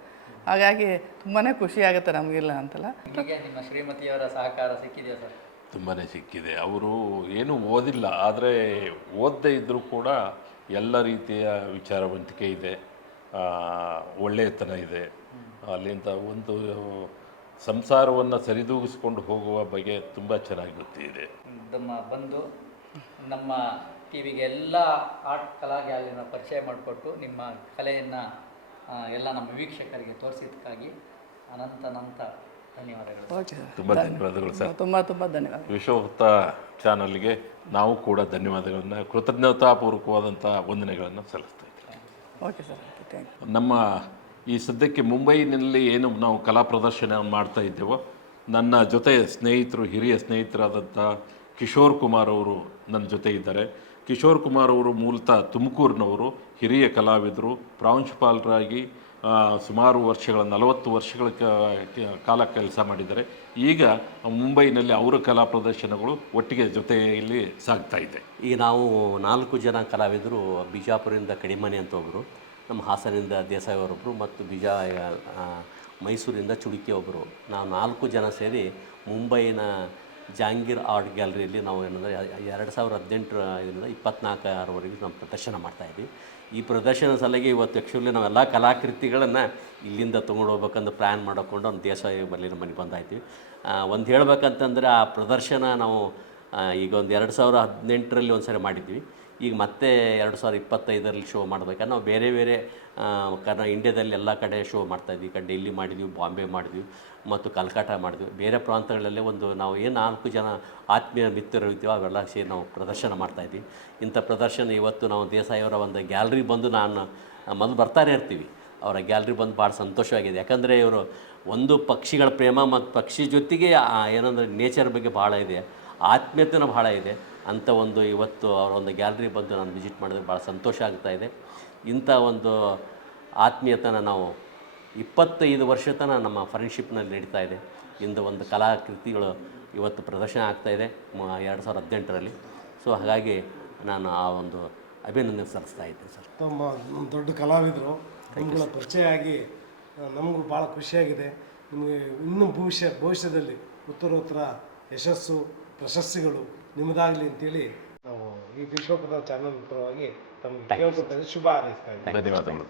ಹಾಗಾಗಿ ತುಂಬಾ ಖುಷಿ ಆಗುತ್ತೆ ನಮಗಿಲ್ಲ ಅಂತಲ್ಲ. ನಿಮಗೆ ನಿಮ್ಮ ಶ್ರೀಮತಿಯವರ ಸಹಕಾರ ಸಿಕ್ಕಿದೆ ಸರ್? ತುಂಬಾ ಸಿಕ್ಕಿದೆ. ಅವರು ಏನೂ ಓದಿಲ್ಲ ಆದರೆ ಓದದೇ ಇದ್ದರೂ ಕೂಡ ಎಲ್ಲ ರೀತಿಯ ವಿಚಾರವಂತಿಕೆ ಇದೆ. ಒಳ್ಳೆಯತನ ಇದೆ. ಅಲ್ಲಿಂದ ಒಂದು ಸಂಸಾರವನ್ನು ಸರಿದೂಗಿಸ್ಕೊಂಡು ಹೋಗುವ ಬಗೆ ತುಂಬ ಚೆನ್ನಾಗಿ ಗೊತ್ತಿದೆ ನಮ್ಮ ಬಂದು ನಮ್ಮ ಟಿವಿಗೆ ಎಲ್ಲ ಆರ್ಟ್ ಕಲಾ ಗ್ಯಾಲರಿನ ಪರಿಚಯ ಮಾಡಿಕೊಟ್ಟು ನಿಮ್ಮ ಕಲೆಯನ್ನು ಎಲ್ಲ ನಮ್ಮ ವೀಕ್ಷಕರಿಗೆ ತೋರಿಸಿದ್ದಕ್ಕಾಗಿ ಅನಂತ ಅನಂತ ಧನ್ಯವಾದಗಳು. Okay sir. ತುಂಬ ಧನ್ಯವಾದಗಳು ಸರ್. ತುಂಬ ತುಂಬ ಧನ್ಯವಾದ ವಿಶ್ವಭಕ್ತ ಚಾನಲ್ಗೆ ನಾವು ಕೂಡ ಧನ್ಯವಾದಗಳನ್ನು ಕೃತಜ್ಞತಾಪೂರ್ವಕವಾದಂಥ ವಂದನೆಗಳನ್ನು ಸಲ್ಲಿಸ್ತಾ ಇದ್ದೀವಿ. Okay sir okay thank you ನಮ್ಮ ಈ ಸದ್ಯಕ್ಕೆ ಮುಂಬೈನಲ್ಲಿ ಏನು ನಾವು ಕಲಾ ಪ್ರದರ್ಶನ ಮಾಡ್ತಾ ಇದ್ದೇವೋ ನನ್ನ ಜೊತೆ ಸ್ನೇಹಿತರು ಹಿರಿಯ ಸ್ನೇಹಿತರಾದಂಥ ಕಿಶೋರ್ ಕುಮಾರ್ ಅವರು ನನ್ನ ಜೊತೆ ಇದ್ದಾರೆ. ಕಿಶೋರ್ ಕುಮಾರ್ ಅವರು ಮೂಲತಃ ತುಮಕೂರಿನವರು, ಹಿರಿಯ ಕಲಾವಿದರು, ಪ್ರಾಂಶುಪಾಲರಾಗಿ ಸುಮಾರು ವರ್ಷಗಳ, ನಲವತ್ತು ವರ್ಷಗಳ ಕಾಲ ಕೆಲಸ ಮಾಡಿದ್ದಾರೆ. ಈಗ ಮುಂಬೈನಲ್ಲಿ ಅವರ ಕಲಾ ಪ್ರದರ್ಶನಗಳು ಒಟ್ಟಿಗೆ ಜೊತೆಯಲ್ಲಿ ಸಾಗ್ತಾ ಇದೆ. ಈಗ ನಾವು ನಾಲ್ಕು ಜನ ಕಲಾವಿದರು ಬಿಜಾಪುರದಿಂದ ಕಡಿಮನೆ ಅಂತ ಒಬ್ಬರು ನಮ್ಮ ಹಾಸನದಿಂದ ದೇಸಾಯಿ ಅವರೊಬ್ಬರು ಮತ್ತು ಬಿಜಾ ಮೈಸೂರಿಂದ ಚುಡುಕಿ ಒಬ್ಬರು ನಾವು ನಾಲ್ಕು ಜನ ಸೇರಿ ಮುಂಬೈನ ಜಾಂಗೀರ್ ಆರ್ಟ್ ಗ್ಯಾಲರಿಯಲ್ಲಿ ನಾವು ಏನಂದರೆ ಎರಡು ಸಾವಿರದ ಇದರಿಂದ ಇಪ್ಪತ್ನಾಲ್ಕರವರೆಗೂ ನಾವು ಪ್ರದರ್ಶನ ಮಾಡ್ತಾಯಿದ್ವಿ ಈ ಪ್ರದರ್ಶನ ಸಲಗೆ ಇವತ್ತು ಆ್ಯಕ್ಚುಲಿ ನಾವೆಲ್ಲ ಕಲಾಕೃತಿಗಳನ್ನು ಇಲ್ಲಿಂದ ತೊಗೊಂಡು ಹೋಗ್ಬೇಕಂದು ಪ್ಲ್ಯಾನ್ ಮಾಡಿಕೊಂಡು ಒಂದು ದೇಶ ಬರಲಿ ಮನೆಗೆ ಬಂದಾಯ್ತೀವಿ ಒಂದು ಹೇಳ್ಬೇಕಂತಂದರೆ ಆ ಪ್ರದರ್ಶನ ನಾವು ಈಗ ಒಂದು ಎರಡು ಸಾವಿರ ಹದಿನೆಂಟರಲ್ಲಿ ಒಂದು ಸಾರಿ ಮಾಡಿದ್ವಿ. ಈಗ ಮತ್ತೆ ಎರಡು ಸಾವಿರ ಇಪ್ಪತ್ತೈದರಲ್ಲಿ ಶೋ ಮಾಡ್ಬೇಕಾದ್ರೆ ನಾವು ಬೇರೆ ಬೇರೆ ಕರ್ನಾ ಇಂಡಿಯಾದಲ್ಲಿ ಎಲ್ಲ ಕಡೆ ಶೋ ಮಾಡ್ತಾಯಿದ್ವಿ ಈ ಕಡೆ ಡೆಲ್ಲಿ ಮಾಡಿದ್ವಿ ಬಾಂಬೆ ಮಾಡಿದ್ವಿ. ಮತ್ತು ಕಲ್ಕಾಟ ಮಾಡಿದ್ವಿ. ಬೇರೆ ಪ್ರಾಂತಗಳಲ್ಲೇ ಒಂದು ನಾವು ಏನು ನಾಲ್ಕು ಜನ ಆತ್ಮೀಯ ಮಿತ್ರರು ಇದ್ದೀವೋ ಅವೆಲ್ಲ ಸೇರಿ ನಾವು ಪ್ರದರ್ಶನ ಮಾಡ್ತಾಯಿದ್ವಿ ಇಂಥ ಪ್ರದರ್ಶನ ಇವತ್ತು ನಾವು ದೇಸಾಯಿಯವರ ಒಂದು ಗ್ಯಾಲ್ರಿ ಬಂದು ನಾನು ಮೊದಲು ಬರ್ತಾನೆ ಇರ್ತೀವಿ. ಅವರ ಗ್ಯಾಲ್ರಿ ಬಂದು ಭಾಳ ಸಂತೋಷವಾಗಿದೆ. ಯಾಕಂದರೆ ಇವರು ಒಂದು ಪಕ್ಷಿಗಳ ಪ್ರೇಮ ಮತ್ತು ಪಕ್ಷಿ ಜೊತೆಗೆ ಏನಂದರೆ ನೇಚರ್ ಬಗ್ಗೆ ಭಾಳ ಇದೆ. ಆತ್ಮೀಯತೆನೂ ಭಾಳ ಇದೆ. ಅಂಥ ಒಂದು ಇವತ್ತು ಅವರ ಒಂದು ಗ್ಯಾಲರಿ ಬಂದು ನಾನು ವಿಸಿಟ್ ಮಾಡಿದ್ರೆ ಭಾಳ ಸಂತೋಷ ಆಗ್ತಾಯಿದೆ ಇಂಥ ಒಂದು ಆತ್ಮೀಯತನ ನಾವು ಇಪ್ಪತ್ತೈದು ವರ್ಷ ತನಕ ನಮ್ಮ ಫ್ರೆಂಡ್ಶಿಪ್ನಲ್ಲಿ ನಡೀತಾ ಇದೆ. ಇಂದು ಒಂದು ಕಲಾಕೃತಿಗಳು ಇವತ್ತು ಪ್ರದರ್ಶನ ಆಗ್ತಾ ಇದೆ ಎರಡು ಸಾವಿರದ ಹದಿನೆಂಟರಲ್ಲಿ. ಸೊ ಹಾಗಾಗಿ ನಾನು ಆ ಒಂದು ಅಭಿನಂದನೆ ಸಲ್ಲಿಸ್ತಾ ಇದ್ದೀನಿ ಸರ್ ತುಂಬ ದೊಡ್ಡ ಕಲಾವಿದರು. ನಿಮ್ಗಳ ಪರಿಚಯ ಆಗಿ ನಮಗೂ ಭಾಳ ಖುಷಿಯಾಗಿದೆ. ನಿಮಗೆ ಇನ್ನೂ ಭವಿಷ್ಯ ಭವಿಷ್ಯದಲ್ಲಿ ಉತ್ತರೋತ್ತರ ಯಶಸ್ಸು ಪ್ರಶಸ್ತಿಗಳು ನಿಮ್ಮದಾಗಲಿ ಅಂತೇಳಿ ನಾವು ಈ ವಿಶ್ವಕಥಾ ಚಾನಲ್ ಪರವಾಗಿ ತಮ್ಮ. ಶುಭ ಹಾರೈಸ್ತಾ ಇದ್ದೀವಿ ಧನ್ಯವಾದಗಳು.